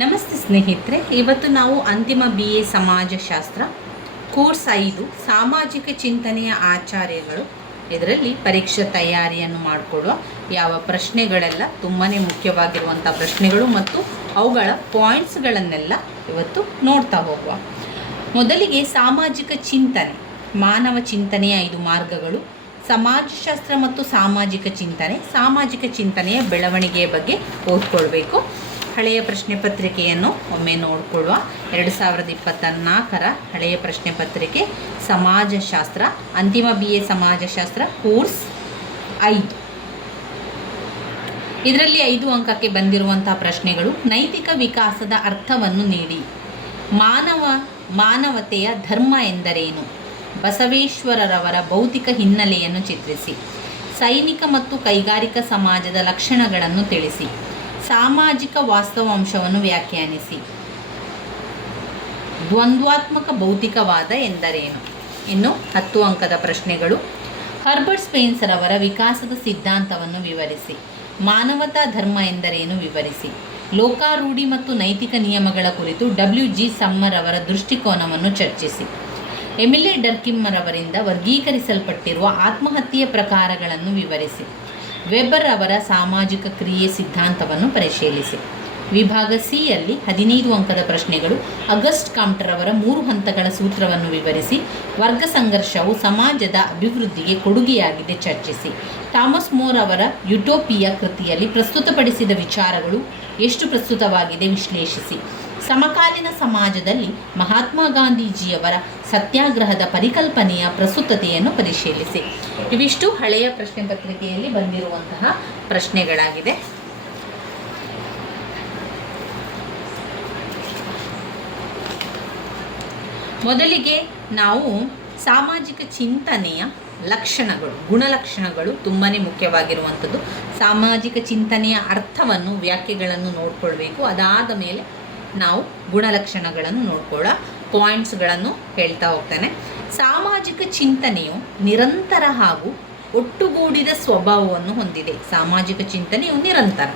ನಮಸ್ತೆ ಸ್ನೇಹಿತರೆ, ಇವತ್ತು ನಾವು ಅಂತಿಮ BA ಸಮಾಜಶಾಸ್ತ್ರ ಕೋರ್ಸ್ 5 ಸಾಮಾಜಿಕ ಚಿಂತನೆಯ ಆಚಾರ್ಯಗಳು ಇದರಲ್ಲಿ ಪರೀಕ್ಷೆ ತಯಾರಿಯನ್ನು ಮಾಡಿಕೊಳ್ಳುವ ಯಾವ ಪ್ರಶ್ನೆಗಳೆಲ್ಲ ತುಂಬಾ ಮುಖ್ಯವಾಗಿರುವಂಥ ಪ್ರಶ್ನೆಗಳು ಮತ್ತು ಅವುಗಳ ಪಾಯಿಂಟ್ಸ್ಗಳನ್ನೆಲ್ಲ ಇವತ್ತು ನೋಡ್ತಾ ಹೋಗುವ. ಮೊದಲಿಗೆ ಸಾಮಾಜಿಕ ಚಿಂತನೆ, ಮಾನವ ಚಿಂತನೆಯ 5 ಮಾರ್ಗಗಳು, ಸಮಾಜಶಾಸ್ತ್ರ ಮತ್ತು ಸಾಮಾಜಿಕ ಚಿಂತನೆಯ ಬೆಳವಣಿಗೆಯ ಬಗ್ಗೆ ಓದ್ಕೊಳ್ಬೇಕು. ಹಳೆಯ ಪ್ರಶ್ನೆ ಪತ್ರಿಕೆಯನ್ನು ಒಮ್ಮೆ ನೋಡಿಕೊಳ್ಳುವ. 2024ರ ಹಳೆಯ ಪ್ರಶ್ನೆ ಪತ್ರಿಕೆ ಸಮಾಜಶಾಸ್ತ್ರ, ಅಂತಿಮ BA ಸಮಾಜಶಾಸ್ತ್ರ ಕೋರ್ಸ್ 5. ಇದರಲ್ಲಿ 5 ಅಂಕಕ್ಕೆ ಬಂದಿರುವಂಥ ಪ್ರಶ್ನೆಗಳು. ನೈತಿಕ ವಿಕಾಸದ ಅರ್ಥವನ್ನು ನೀಡಿ, ಮಾನವತೆಯ ಧರ್ಮ ಎಂದರೇನು, ಬಸವೇಶ್ವರರವರ ಭೌತಿಕ ಹಿನ್ನೆಲೆಯನ್ನು ಚಿತ್ರಿಸಿ, ಸೈನಿಕ ಮತ್ತು ಕೈಗಾರಿಕಾ ಸಮಾಜದ ಲಕ್ಷಣಗಳನ್ನು ತಿಳಿಸಿ, ಸಾಮಾಜಿಕ ವಾಸ್ತವಾಂಶವನ್ನು ವ್ಯಾಖ್ಯಾನಿಸಿ, ದ್ವಂದ್ವಾತ್ಮಕ ಭೌತಿಕವಾದ ಎಂದರೇನು. ಇನ್ನು 10 ಅಂಕದ ಪ್ರಶ್ನೆಗಳು. ಹರ್ಬರ್ಟ್ ಸ್ಪೆನ್ಸರ್ ಅವರ ವಿಕಾಸದ ಸಿದ್ಧಾಂತವನ್ನು ವಿವರಿಸಿ, ಮಾನವತಾ ಧರ್ಮ ಎಂದರೇನು ವಿವರಿಸಿ, ಲೋಕಾರೂಢಿ ಮತ್ತು ನೈತಿಕ ನಿಯಮಗಳ ಕುರಿತು WG ಸಮ್ಮರ್ ಅವರ ದೃಷ್ಟಿಕೋನವನ್ನು ಚರ್ಚಿಸಿ, ಎಮಿಲೆ ಡರ್ಕಿಮ್ಮರ್ ಅವರಿಂದ ವರ್ಗೀಕರಿಸಲ್ಪಟ್ಟಿರುವ ಆತ್ಮಹತ್ಯೆಯ ಪ್ರಕಾರಗಳನ್ನು ವಿವರಿಸಿ, ವೆಬರ್ ಅವರ ಸಾಮಾಜಿಕ ಕ್ರಿಯೆ ಸಿದ್ಧಾಂತವನ್ನು ಪರಿಶೀಲಿಸಿ. ವಿಭಾಗ C ಯಲ್ಲಿ 15 ಅಂಕದ ಪ್ರಶ್ನೆಗಳು. ಅಗಸ್ಟ್ ಕಾಮ್ಟರ್ ಅವರ 3 ಹಂತಗಳ ಸೂತ್ರವನ್ನು ವಿವರಿಸಿ, ವರ್ಗ ಸಂಘರ್ಷವು ಸಮಾಜದ ಅಭಿವೃದ್ಧಿಗೆ ಕೊಡುಗೆಯಾಗಿದೆ ಚರ್ಚಿಸಿ, ಥಾಮಸ್ ಮೋರ್ ಅವರ ಯುಟೋಪಿಯಾ ಕೃತಿಯಲ್ಲಿ ಪ್ರಸ್ತುತಪಡಿಸಿದ ವಿಚಾರಗಳು ಎಷ್ಟು ಪ್ರಸ್ತುತವಾಗಿದೆ ವಿಶ್ಲೇಷಿಸಿ, ಸಮಕಾಲೀನ ಸಮಾಜದಲ್ಲಿ ಮಹಾತ್ಮ ಗಾಂಧೀಜಿಯವರ ಸತ್ಯಾಗ್ರಹದ ಪರಿಕಲ್ಪನೆಯ ಪ್ರಸ್ತುತತೆಯನ್ನು ಪರಿಶೀಲಿಸಿ. ಇವಿಷ್ಟು ಹಳೆಯ ಪ್ರಶ್ನೆ ಪತ್ರಿಕೆಯಲ್ಲಿ ಬಂದಿರುವಂತಹ ಪ್ರಶ್ನೆಗಳಾಗಿದೆ. ಮೊದಲಿಗೆ ನಾವು ಸಾಮಾಜಿಕ ಚಿಂತನೆಯ ಲಕ್ಷಣಗಳು, ಗುಣಲಕ್ಷಣಗಳು ತುಂಬಾ ಮುಖ್ಯವಾಗಿರುವಂಥದ್ದು. ಸಾಮಾಜಿಕ ಚಿಂತನೆಯ ಅರ್ಥವನ್ನು, ವ್ಯಾಖ್ಯೆಗಳನ್ನು ನೋಡ್ಕೊಳ್ಬೇಕು. ಅದಾದ ಮೇಲೆ ನಾವು ಗುಣಲಕ್ಷಣಗಳನ್ನು ನೋಡ್ಕೊಳ್ಳೋ ಪಾಯಿಂಟ್ಸ್ಗಳನ್ನು ಹೇಳ್ತಾ ಹೋಗ್ತೇನೆ. ಸಾಮಾಜಿಕ ಚಿಂತನೆಯು ನಿರಂತರ ಹಾಗೂ ಒಟ್ಟುಗೂಡಿದ ಸ್ವಭಾವವನ್ನು ಹೊಂದಿದೆ. ಸಾಮಾಜಿಕ ಚಿಂತನೆಯು ನಿರಂತರ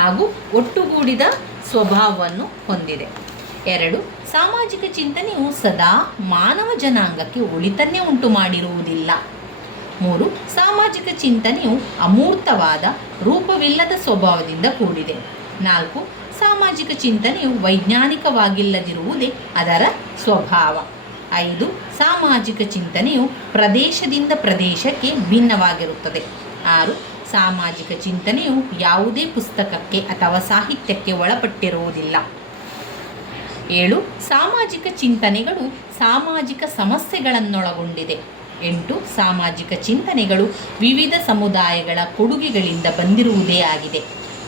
ಹಾಗೂ ಒಟ್ಟುಗೂಡಿದ ಸ್ವಭಾವವನ್ನು ಹೊಂದಿದೆ. 2, ಸಾಮಾಜಿಕ ಚಿಂತನೆಯು ಸದಾ ಮಾನವ ಜನಾಂಗಕ್ಕೆ ಒಳಿತನ್ನೇ ಉಂಟು ಮಾಡಿರುವುದಿಲ್ಲ. 3, ಸಾಮಾಜಿಕ ಚಿಂತನೆಯು ಅಮೂರ್ತವಾದ ರೂಪವಿಲ್ಲದ ಸ್ವಭಾವದಿಂದ ಕೂಡಿದೆ. 4, ಸಾಮಾಜಿಕ ಚಿಂತನೆಯು ವೈಜ್ಞಾನಿಕವಾಗಿಲ್ಲದಿರುವುದೇ ಅದರ ಸ್ವಭಾವ. 5, ಸಾಮಾಜಿಕ ಚಿಂತನೆಯು ಪ್ರದೇಶದಿಂದ ಪ್ರದೇಶಕ್ಕೆ ಭಿನ್ನವಾಗಿರುತ್ತದೆ. 6, ಸಾಮಾಜಿಕ ಚಿಂತನೆಯು ಯಾವುದೇ ಪುಸ್ತಕಕ್ಕೆ ಅಥವಾ ಸಾಹಿತ್ಯಕ್ಕೆ ಒಳಪಟ್ಟಿರುವುದಿಲ್ಲ. 7, ಸಾಮಾಜಿಕ ಚಿಂತನೆಗಳು ಸಾಮಾಜಿಕ ಸಮಸ್ಯೆಗಳನ್ನೊಳಗೊಂಡಿದೆ. 8, ಸಾಮಾಜಿಕ ಚಿಂತನೆಗಳು ವಿವಿಧ ಸಮುದಾಯಗಳ ಕೊಡುಗೆಗಳಿಂದ ಬಂದಿರುವುದೇ ಆಗಿದೆ.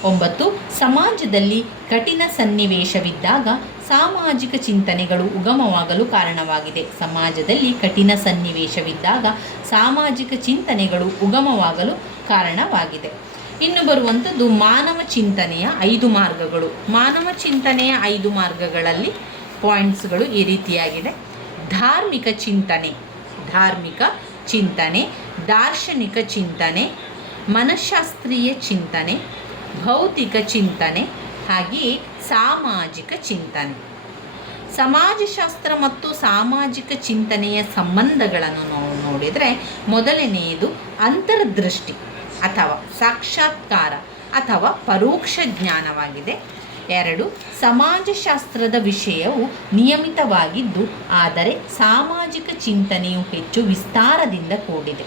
9, ಸಮಾಜದಲ್ಲಿ ಕಠಿಣ ಸನ್ನಿವೇಶವಿದ್ದಾಗ ಸಾಮಾಜಿಕ ಚಿಂತನೆಗಳು ಉಗಮವಾಗಲು ಕಾರಣವಾಗಿದೆ. ಸಮಾಜದಲ್ಲಿ ಕಠಿಣ ಸನ್ನಿವೇಶವಿದ್ದಾಗ ಸಾಮಾಜಿಕ ಚಿಂತನೆಗಳು ಉಗಮವಾಗಲು ಕಾರಣವಾಗಿದೆ. ಇನ್ನು ಬರುವಂಥದ್ದು ಮಾನವ ಚಿಂತನೆಯ 5 ಮಾರ್ಗಗಳು. ಮಾನವ ಚಿಂತನೆಯ 5 ಮಾರ್ಗಗಳಲ್ಲಿ ಪಾಯಿಂಟ್ಸ್ಗಳು ಈ ರೀತಿಯಾಗಿದೆ. ಧಾರ್ಮಿಕ ಚಿಂತನೆ, ದಾರ್ಶನಿಕ ಚಿಂತನೆ, ಮನಃಶಾಸ್ತ್ರೀಯ ಚಿಂತನೆ, ಭೌತಿಕ ಚಿಂತನೆ, ಹಾಗೆಯೇ ಸಾಮಾಜಿಕ ಚಿಂತನೆ. ಸಮಾಜಶಾಸ್ತ್ರ ಮತ್ತು ಸಾಮಾಜಿಕ ಚಿಂತನೆಯ ಸಂಬಂಧಗಳನ್ನು ನಾವು ನೋಡಿದರೆ, ಮೊದಲನೆಯದು ಅಂತರ್ದೃಷ್ಟಿ ಅಥವಾ ಸಾಕ್ಷಾತ್ಕಾರ ಅಥವಾ ಪರೋಕ್ಷ ಜ್ಞಾನವಾಗಿದೆ. 2, ಸಮಾಜಶಾಸ್ತ್ರದ ವಿಷಯವು ನಿಯಮಿತವಾಗಿದ್ದು ಆದರೆ ಸಾಮಾಜಿಕ ಚಿಂತನೆಯು ಹೆಚ್ಚು ವಿಸ್ತಾರದಿಂದ ಕೂಡಿದೆ.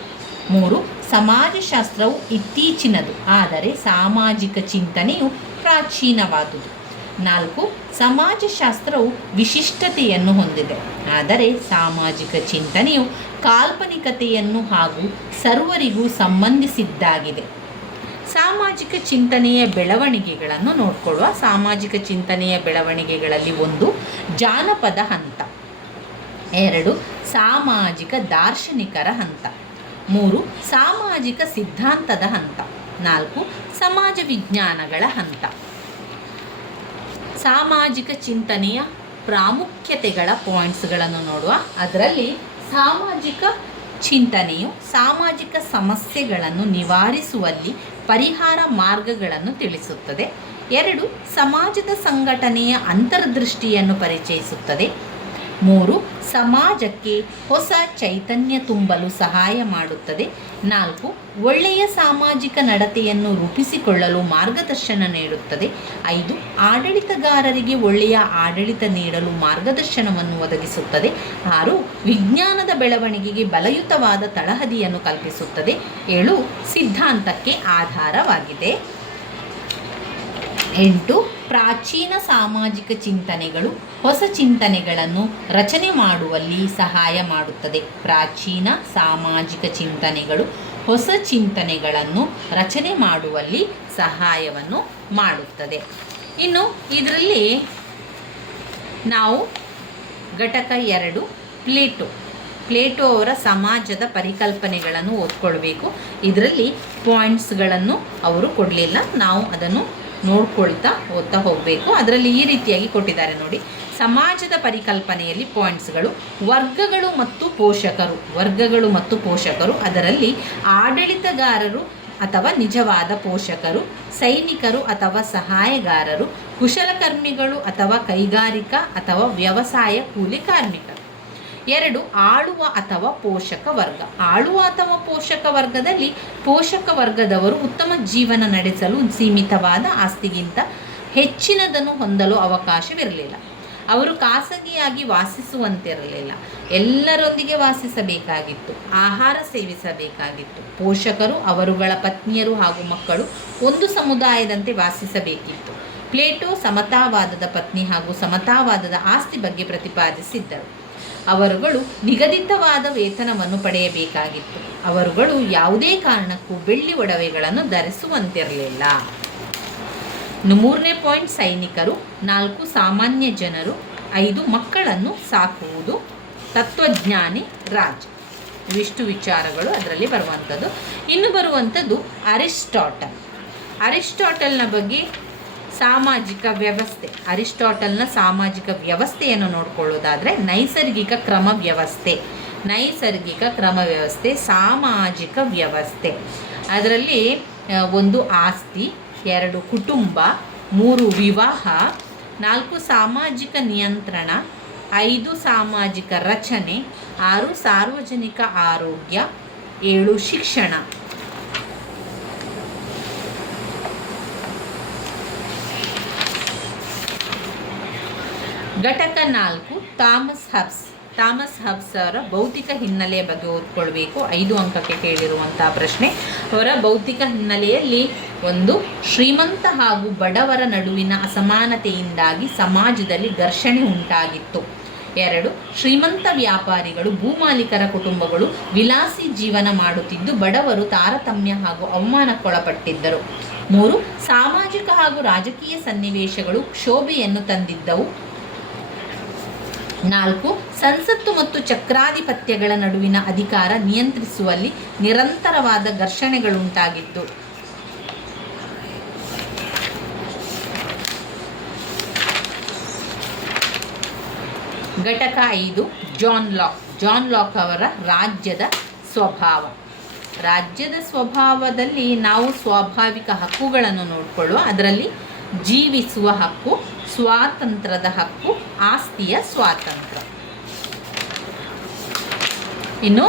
3, ಸಮಾಜಶಾಸ್ತ್ರವು ಇತ್ತೀಚಿನದು ಆದರೆ ಸಾಮಾಜಿಕ ಚಿಂತನೆಯು ಪ್ರಾಚೀನವಾದುದು. 4, ಸಮಾಜಶಾಸ್ತ್ರವು ವಿಶಿಷ್ಟತೆಯನ್ನು ಹೊಂದಿದೆ ಆದರೆ ಸಾಮಾಜಿಕ ಚಿಂತನೆಯು ಕಾಲ್ಪನಿಕತೆಯನ್ನು ಹಾಗೂ ಸರ್ವರಿಗೂ ಸಂಬಂಧಿಸಿದ್ದಾಗಿದೆ. ಸಾಮಾಜಿಕ ಚಿಂತನೆಯ ಬೆಳವಣಿಗೆಗಳನ್ನು ನೋಡಿಕೊಳ್ಳುವ. ಸಾಮಾಜಿಕ ಚಿಂತನೆಯ ಬೆಳವಣಿಗೆಗಳಲ್ಲಿ 1, ಜಾನಪದ ಹಂತ. 2, ಸಾಮಾಜಿಕ ದಾರ್ಶನಿಕರ ಹಂತ. 3, ಸಾಮಾಜಿಕ ಸಿದ್ಧಾಂತದ ಹಂತ. 4, ಸಮಾಜ ವಿಜ್ಞಾನಗಳ ಹಂತ. ಸಾಮಾಜಿಕ ಚಿಂತನೆಯ ಪ್ರಾಮುಖ್ಯತೆಗಳ ಪಾಯಿಂಟ್ಸ್ಗಳನ್ನು ನೋಡುವ. ಅದರಲ್ಲಿ ಸಾಮಾಜಿಕ ಚಿಂತನೆಯು ಸಾಮಾಜಿಕ ಸಮಸ್ಯೆಗಳನ್ನು ನಿವಾರಿಸುವಲ್ಲಿ ಪರಿಹಾರ ಮಾರ್ಗಗಳನ್ನು ತಿಳಿಸುತ್ತದೆ. 2 ಸಮಾಜದ ಸಂಘಟನೆಯ ಅಂತರ್ದೃಷ್ಟಿಯನ್ನು ಪರಿಚಯಿಸುತ್ತದೆ. 3 ಸಮಾಜಕ್ಕೆ ಹೊಸ ಚೈತನ್ಯ ತುಂಬಲು ಸಹಾಯ ಮಾಡುತ್ತದೆ. 4 ಒಳ್ಳೆಯ ಸಾಮಾಜಿಕ ನಡತೆಯನ್ನು ರೂಪಿಸಿಕೊಳ್ಳಲು ಮಾರ್ಗದರ್ಶನ ನೀಡುತ್ತದೆ. 5 ಆಡಳಿತಗಾರರಿಗೆ ಒಳ್ಳೆಯ ಆಡಳಿತ ನೀಡಲು ಮಾರ್ಗದರ್ಶನವನ್ನು ಒದಗಿಸುತ್ತದೆ. 6 ವಿಜ್ಞಾನದ ಬೆಳವಣಿಗೆಗೆ ಬಲಯುತವಾದ ತಳಹದಿಯನ್ನು ಕಲ್ಪಿಸುತ್ತದೆ. 7 ಸಿದ್ಧಾಂತಕ್ಕೆ ಆಧಾರವಾಗಿದೆ. 8 ಪ್ರಾಚೀನ ಸಾಮಾಜಿಕ ಚಿಂತನೆಗಳು ಹೊಸ ಚಿಂತನೆಗಳನ್ನು ರಚನೆ ಮಾಡುವಲ್ಲಿ ಸಹಾಯ ಮಾಡುತ್ತದೆ. ಪ್ರಾಚೀನ ಸಾಮಾಜಿಕ ಚಿಂತನೆಗಳು ಹೊಸ ಚಿಂತನೆಗಳನ್ನು ರಚನೆ ಮಾಡುವಲ್ಲಿ ಸಹಾಯವನ್ನು ಮಾಡುತ್ತದೆ. ಇನ್ನು ಇದರಲ್ಲಿ ನಾವು ಘಟಕ 2 ಪ್ಲೇಟೋ ಅವರ ಸಮಾಜದ ಪರಿಕಲ್ಪನೆಗಳನ್ನು ಓದ್ಕೊಳ್ಬೇಕು. ಇದರಲ್ಲಿ ಪಾಯಿಂಟ್ಸ್ಗಳನ್ನು ಅವರು ಕೊಡಲಿಲ್ಲ, ನಾವು ಅದನ್ನು ನೋಡ್ಕೊಳ್ತಾ ಓದ್ತಾ ಹೋಗಬೇಕು. ಅದರಲ್ಲಿ ಈ ರೀತಿಯಾಗಿ ಕೊಟ್ಟಿದ್ದಾರೆ ನೋಡಿ. ಸಮಾಜದ ಪರಿಕಲ್ಪನೆಯಲ್ಲಿ ಪಾಯಿಂಟ್ಸ್ಗಳು: ವರ್ಗಗಳು ಮತ್ತು ಪೋಷಕರು, ಅದರಲ್ಲಿ ಆಡಳಿತಗಾರರು ಅಥವಾ ನಿಜವಾದ ಪೋಷಕರು, ಸೈನಿಕರು ಅಥವಾ ಸಹಾಯಗಾರರು, ಕುಶಲಕರ್ಮಿಗಳು ಅಥವಾ ಕೈಗಾರಿಕಾ ಅಥವಾ ವ್ಯವಸಾಯ ಕೂಲಿ ಕಾರ್ಮಿಕರು. 2 ಆಳುವ ಅಥವಾ ಪೋಷಕ ವರ್ಗ. ಆಳುವ ಅಥವಾ ಪೋಷಕ ವರ್ಗದಲ್ಲಿ ಪೋಷಕ ವರ್ಗದವರು ಉತ್ತಮ ಜೀವನ ನಡೆಸಲು ಸೀಮಿತವಾದ ಆಸ್ತಿಗಿಂತ ಹೆಚ್ಚಿನದನ್ನು ಹೊಂದಲು ಅವಕಾಶವಿರಲಿಲ್ಲ. ಅವರು ಖಾಸಗಿಯಾಗಿ ವಾಸಿಸುವಂತಿರಲಿಲ್ಲ, ಎಲ್ಲರೊಂದಿಗೆ ವಾಸಿಸಬೇಕಾಗಿತ್ತು, ಆಹಾರ ಸೇವಿಸಬೇಕಾಗಿತ್ತು. ಪೋಷಕರು ಅವರುಗಳ ಪತ್ನಿಯರು ಹಾಗೂ ಮಕ್ಕಳು ಒಂದು ಸಮುದಾಯದಂತೆ ವಾಸಿಸಬೇಕಿತ್ತು. ಪ್ಲೇಟೋ ಸಮತಾವಾದದ ಪತ್ನಿ ಹಾಗೂ ಸಮತಾವಾದದ ಆಸ್ತಿ ಬಗ್ಗೆ ಪ್ರತಿಪಾದಿಸಿದ್ದರು. ಅವರುಗಳು ನಿಗದಿತವಾದ ವೇತನವನ್ನು ಪಡೆಯಬೇಕಾಗಿತ್ತು. ಅವರುಗಳು ಯಾವುದೇ ಕಾರಣಕ್ಕೂ ಬೆಳ್ಳಿ ಒಡವೆಗಳನ್ನು ಧರಿಸುವಂತಿರಲಿಲ್ಲ. 3ನೇ ಪಾಯಿಂಟ್ ಸೈನಿಕರು. 4 ಸಾಮಾನ್ಯ ಜನರು. 5 ಮಕ್ಕಳನ್ನು ಸಾಕುವುದು. ತತ್ವಜ್ಞಾನಿ ರಾಜ್. ಇವಿಷ್ಟು ವಿಚಾರಗಳು ಅದರಲ್ಲಿ ಬರುವಂಥದ್ದು. ಇನ್ನು ಬರುವಂಥದ್ದು ಅರಿಸ್ಟಾಟಲ್ನ ಬಗ್ಗೆ ಸಾಮಾಜಿಕ ವ್ಯವಸ್ಥೆ. ಅರಿಸ್ಟಾಟಲ್ನ ಸಾಮಾಜಿಕ ವ್ಯವಸ್ಥೆಯನ್ನು ನೋಡ್ಕೊಳ್ಳೋದಾದರೆ ನೈಸರ್ಗಿಕ ಕ್ರಮ ವ್ಯವಸ್ಥೆ, ಸಾಮಾಜಿಕ ವ್ಯವಸ್ಥೆ. ಅದರಲ್ಲಿ 1 ಆಸ್ತಿ, 2 ಕುಟುಂಬ, 3 ವಿವಾಹ, 4 ಸಾಮಾಜಿಕ ನಿಯಂತ್ರಣ, 5 ಸಾಮಾಜಿಕ ರಚನೆ, 6 ಸಾರ್ವಜನಿಕ ಆರೋಗ್ಯ, 7 ಶಿಕ್ಷಣ. ಘಟಕ 4 ಥಾಮಸ್ ಹಬ್ಸ್ ಅವರ ಭೌತಿಕ ಹಿನ್ನೆಲೆಯ ಬಗ್ಗೆ ಓದ್ಕೊಳ್ಬೇಕು. 5 ಅಂಕಕ್ಕೆ ಕೇಳಿರುವಂತಹ ಪ್ರಶ್ನೆ. ಅವರ ಭೌತಿಕ ಹಿನ್ನೆಲೆಯಲ್ಲಿ 1 ಶ್ರೀಮಂತ ಹಾಗೂ ಬಡವರ ನಡುವಿನ ಅಸಮಾನತೆಯಿಂದಾಗಿ ಸಮಾಜದಲ್ಲಿ ಘರ್ಷಣೆ ಉಂಟಾಗಿತ್ತು. 2 ಶ್ರೀಮಂತ ವ್ಯಾಪಾರಿಗಳು, ಭೂಮಾಲೀಕರ ಕುಟುಂಬಗಳು ವಿಲಾಸಿ ಜೀವನ ಮಾಡುತ್ತಿದ್ದು ಬಡವರು ತಾರತಮ್ಯ ಹಾಗೂ ಅವಮಾನಕ್ಕೊಳಪಟ್ಟಿದ್ದರು. 3 ಸಾಮಾಜಿಕ ಹಾಗೂ ರಾಜಕೀಯ ಸನ್ನಿವೇಶಗಳು ಕ್ಷೋಭೆಯನ್ನು ತಂದಿದ್ದವು. 4 ಸಂಸತ್ತು ಮತ್ತು ಚಕ್ರಾಧಿಪತ್ಯಗಳ ನಡುವಿನ ಅಧಿಕಾರ ನಿಯಂತ್ರಿಸುವಲ್ಲಿ ನಿರಂತರವಾದ ಘರ್ಷಣೆಗಳುಂಟಾಗಿದ್ದು. ಘಟಕ 5 ಜಾನ್ ಲಾಕ್ ಅವರ ರಾಜ್ಯದ ಸ್ವಭಾವದಲ್ಲಿ ನಾವು ಸ್ವಾಭಾವಿಕ ಹಕ್ಕುಗಳನ್ನು ನೋಡಿಕೊಳ್ಳುವ. ಅದರಲ್ಲಿ ಜೀವಿಸುವ ಹಕ್ಕು, ಸ್ವಾತಂತ್ರ್ಯದ ಹಕ್ಕು, ಆಸ್ತಿಯ ಸ್ವಾತಂತ್ರ್ಯ. ಇನ್ನು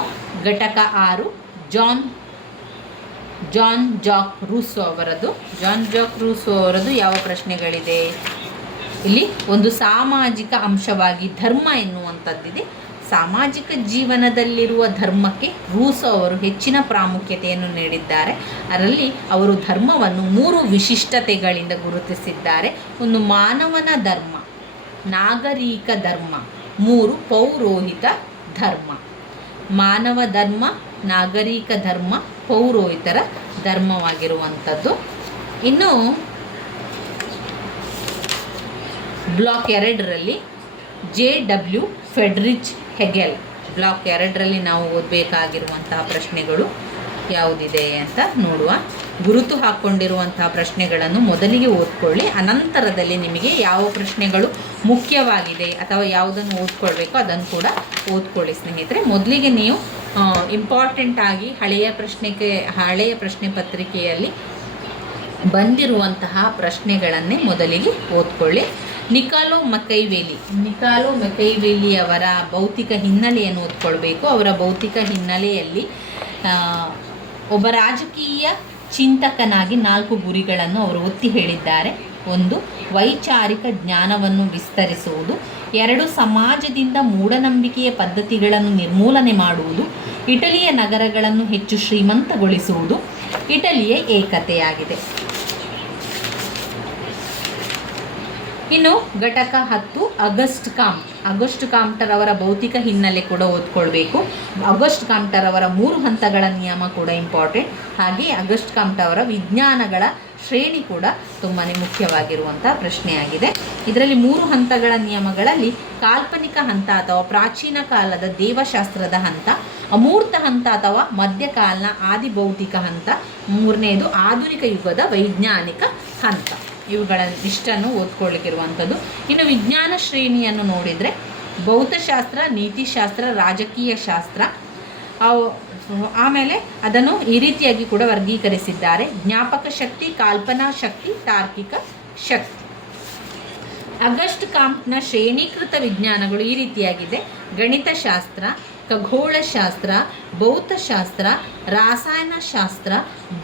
ಘಟಕ 6 ಜಾನ್ ಜಾಕ್ ರೂಸೋ ಅವರದು ಯಾವ ಪ್ರಶ್ನೆಗಳಿದೆ? ಇಲ್ಲಿ ಒಂದು ಸಾಮಾಜಿಕ ಅಂಶವಾಗಿ ಧರ್ಮ ಎನ್ನುವಂಥದ್ದಿದೆ. ಸಾಮಾಜಿಕ ಜೀವನದಲ್ಲಿರುವ ಧರ್ಮಕ್ಕೆ ರೂಸೋ ಅವರು ಹೆಚ್ಚಿನ ಪ್ರಾಮುಖ್ಯತೆಯನ್ನು ನೀಡಿದ್ದಾರೆ. ಅದರಲ್ಲಿ ಅವರು ಧರ್ಮವನ್ನು 3 ವಿಶಿಷ್ಟತೆಗಳಿಂದ ಗುರುತಿಸಿದ್ದಾರೆ. 1 ಮಾನವನ ಧರ್ಮ, ನಾಗರಿಕ ಧರ್ಮ, 3 ಪೌರೋಹಿತ ಧರ್ಮ. ಮಾನವ ಧರ್ಮ, ನಾಗರಿಕ ಧರ್ಮ, ಪೌರೋಹಿತರ ಧರ್ಮವಾಗಿರುವಂಥದ್ದು. ಇನ್ನು ಬ್ಲಾಕ್ 2ರಲ್ಲಿ JW ಫೆಡ್ರಿಚ್ ಹೆಗೆಲ್. ಬ್ಲಾಕ್ 2ರಲ್ಲಿ ನಾವು ಓದಬೇಕಾಗಿರುವಂತಹ ಪ್ರಶ್ನೆಗಳು ಯಾವುದಿದೆ ಅಂತ ನೋಡುವ. ಗುರುತು ಹಾಕ್ಕೊಂಡಿರುವಂತಹ ಪ್ರಶ್ನೆಗಳನ್ನು ಮೊದಲಿಗೆ ಓದ್ಕೊಳ್ಳಿ. ಅನಂತರದಲ್ಲಿ ನಿಮಗೆ ಯಾವ ಪ್ರಶ್ನೆಗಳು ಮುಖ್ಯವಾಗಿದೆ ಅಥವಾ ಯಾವುದನ್ನು ಓದ್ಕೊಳ್ಬೇಕೋ ಅದನ್ನು ಕೂಡ ಓದ್ಕೊಳ್ಳಿ ಸ್ನೇಹಿತರೆ. ಮೊದಲಿಗೆ ನೀವು ಇಂಪಾರ್ಟೆಂಟ್ ಆಗಿ ಹಳೆಯ ಪ್ರಶ್ನೆ ಪತ್ರಿಕೆಯಲ್ಲಿ ಬಂದಿರುವಂತಹ ಪ್ರಶ್ನೆಗಳನ್ನೇ ಮೊದಲಿಗೆ ಓದ್ಕೊಳ್ಳಿ. ನಿಕಾಲೋ ಮಕೈವೇಲಿ ಅವರ ಭೌತಿಕ ಹಿನ್ನೆಲೆಯನ್ನು ಓದ್ಕೊಳ್ಬೇಕು. ಅವರ ಭೌತಿಕ ಹಿನ್ನೆಲೆಯಲ್ಲಿ ಒಬ್ಬ ರಾಜಕೀಯ ಚಿಂತಕನಾಗಿ 4 ಗುರಿಗಳನ್ನು ಅವರು ಒತ್ತಿ ಹೇಳಿದ್ದಾರೆ. 1, ವೈಚಾರಿಕ ಜ್ಞಾನವನ್ನು ವಿಸ್ತರಿಸುವುದು. 2, ಸಮಾಜದಿಂದ ಮೂಢನಂಬಿಕೆಯ ಪದ್ಧತಿಗಳನ್ನು ನಿರ್ಮೂಲನೆ ಮಾಡುವುದು. ಇಟಲಿಯ ನಗರಗಳನ್ನು ಹೆಚ್ಚು ಶ್ರೀಮಂತಗೊಳಿಸುವುದು. ಇಟಲಿಯ ಏಕತೆಯಾಗಿದೆ. ಇನ್ನು ಘಟಕ 10 ಅಗಸ್ಟ್ ಕಾಮ್ಟರ್ ಅವರ ಭೌತಿಕ ಹಿನ್ನೆಲೆ ಕೂಡ ಓದ್ಕೊಳ್ಬೇಕು. ಅಗಸ್ಟ್ ಕಾಮ್ಟರ್ ಅವರ 3 ಹಂತಗಳ ನಿಯಮ ಕೂಡ ಇಂಪಾರ್ಟೆಂಟ್. ಹಾಗೆ ಅಗಸ್ಟ್ ಕಾಮ್ಟರ್ ಅವರ ವಿಜ್ಞಾನಗಳ ಶ್ರೇಣಿ ಕೂಡ ತುಂಬಾ ಮುಖ್ಯವಾಗಿರುವಂಥ ಪ್ರಶ್ನೆಯಾಗಿದೆ. ಇದರಲ್ಲಿ 3 ಹಂತಗಳ ನಿಯಮಗಳಲ್ಲಿ ಕಾಲ್ಪನಿಕ ಹಂತ ಅಥವಾ ಪ್ರಾಚೀನ ಕಾಲದ ದೇವಶಾಸ್ತ್ರದ ಹಂತ, ಅಮೂರ್ತ ಹಂತ ಅಥವಾ ಮಧ್ಯಕಾಲನ ಆದಿಭೌತಿಕ ಹಂತ, 3ನೇದು ಆಧುನಿಕ ಯುಗದ ವೈಜ್ಞಾನಿಕ ಹಂತ. ಇಷ್ಟನ್ನು ಓದ್ಕೊಳ್ಳಿಕ್ಕಿರುವಂಥದ್ದು. ಇನ್ನು ವಿಜ್ಞಾನ ಶ್ರೇಣಿಯನ್ನು ನೋಡಿದರೆ ಭೌತಶಾಸ್ತ್ರ, ನೀತಿಶಾಸ್ತ್ರ, ರಾಜಕೀಯ ಶಾಸ್ತ್ರ, ಆಮೇಲೆ ಅದನ್ನು ಈ ರೀತಿಯಾಗಿ ಕೂಡ ವರ್ಗೀಕರಿಸಿದ್ದಾರೆ: ಜ್ಞಾಪಕ ಶಕ್ತಿ, ಕಲ್ಪನಾ ಶಕ್ತಿ, ತಾರ್ಕಿಕ ಶಕ್ತಿ. ಅಗಸ್ಟ್ ಕಾಮ್ಟ್ನ ಶ್ರೇಣೀಕೃತ ವಿಜ್ಞಾನಗಳು ಈ ರೀತಿಯಾಗಿದೆ: ಗಣಿತಶಾಸ್ತ್ರ, ಖಗೋಳಶಾಸ್ತ್ರ, ಭೌತಶಾಸ್ತ್ರ, ರಾಸಾಯನಶಾಸ್ತ್ರ,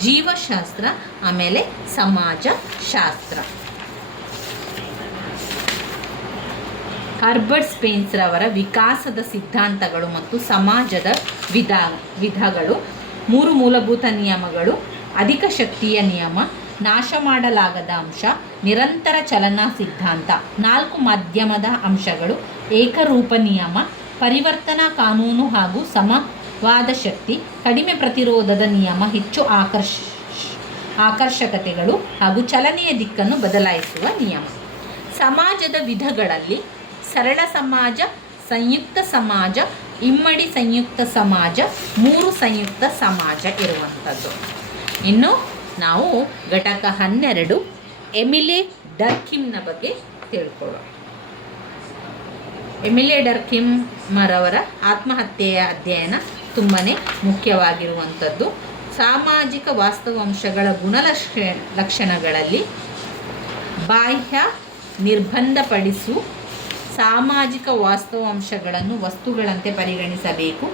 ಜೀವಶಾಸ್ತ್ರ, ಆಮೇಲೆ ಸಮಾಜಶಾಸ್ತ್ರ. ಹರ್ಬರ್ಟ್ ಸ್ಪೆನ್ಸರ್ ಅವರ ವಿಕಾಸದ ಸಿದ್ಧಾಂತಗಳು ಮತ್ತು ಸಮಾಜದ ವಿಧಗಳು. 3 ಮೂಲಭೂತ ನಿಯಮಗಳು: ಅಧಿಕ ಶಕ್ತಿಯ ನಿಯಮ, ನಾಶ ಮಾಡಲಾಗದ ಅಂಶ, ನಿರಂತರ ಚಲನಾ ಸಿದ್ಧಾಂತ. 4 ಮಾಧ್ಯಮದ ಅಂಶಗಳು: ಏಕರೂಪ ನಿಯಮ, ಪರಿವರ್ತನಾ ಕಾನೂನು ಹಾಗೂ ಸಮವಾದ ಶಕ್ತಿ, ಕಡಿಮೆ ಪ್ರತಿರೋಧದ ನಿಯಮ, ಹೆಚ್ಚು ಆಕರ್ಷಕತೆಗಳು ಹಾಗೂ ಚಲನೆಯ ದಿಕ್ಕನ್ನು ಬದಲಾಯಿಸುವ ನಿಯಮ. ಸಮಾಜದ ವಿಧಗಳಲ್ಲಿ ಸರಳ ಸಮಾಜ, ಸಂಯುಕ್ತ ಸಮಾಜ, ಇಮ್ಮಡಿ ಸಂಯುಕ್ತ ಸಮಾಜ, 3 ಸಂಯುಕ್ತ ಸಮಾಜ ಇರುವಂಥದ್ದು. ಇನ್ನು ನಾವು ಘಟಕ 12 ಎಮಿಲೆ ಡರ್ಕಿಮ್ನ ಬಗ್ಗೆ ತಿಳ್ಕೊಳ್ಳೋಣ. ಎಮಿಲೆ ಡರ್ಕಿಮರವರ ಆತ್ಮಹತ್ಯೆಯ ಅಧ್ಯಯನ ತುಂಬಾ ಮುಖ್ಯವಾಗಿರುವಂಥದ್ದು. ಸಾಮಾಜಿಕ ವಾಸ್ತವಾಂಶಗಳ ಗುಣಲಕ್ಷಣಗಳಲ್ಲಿ ಬಾಹ್ಯ ನಿರ್ಬಂಧಪಡಿಸು ಸಾಮಾಜಿಕ ವಾಸ್ತವಾಂಶಗಳನ್ನು ವಸ್ತುಗಳಂತೆ ಪರಿಗಣಿಸಬೇಕು.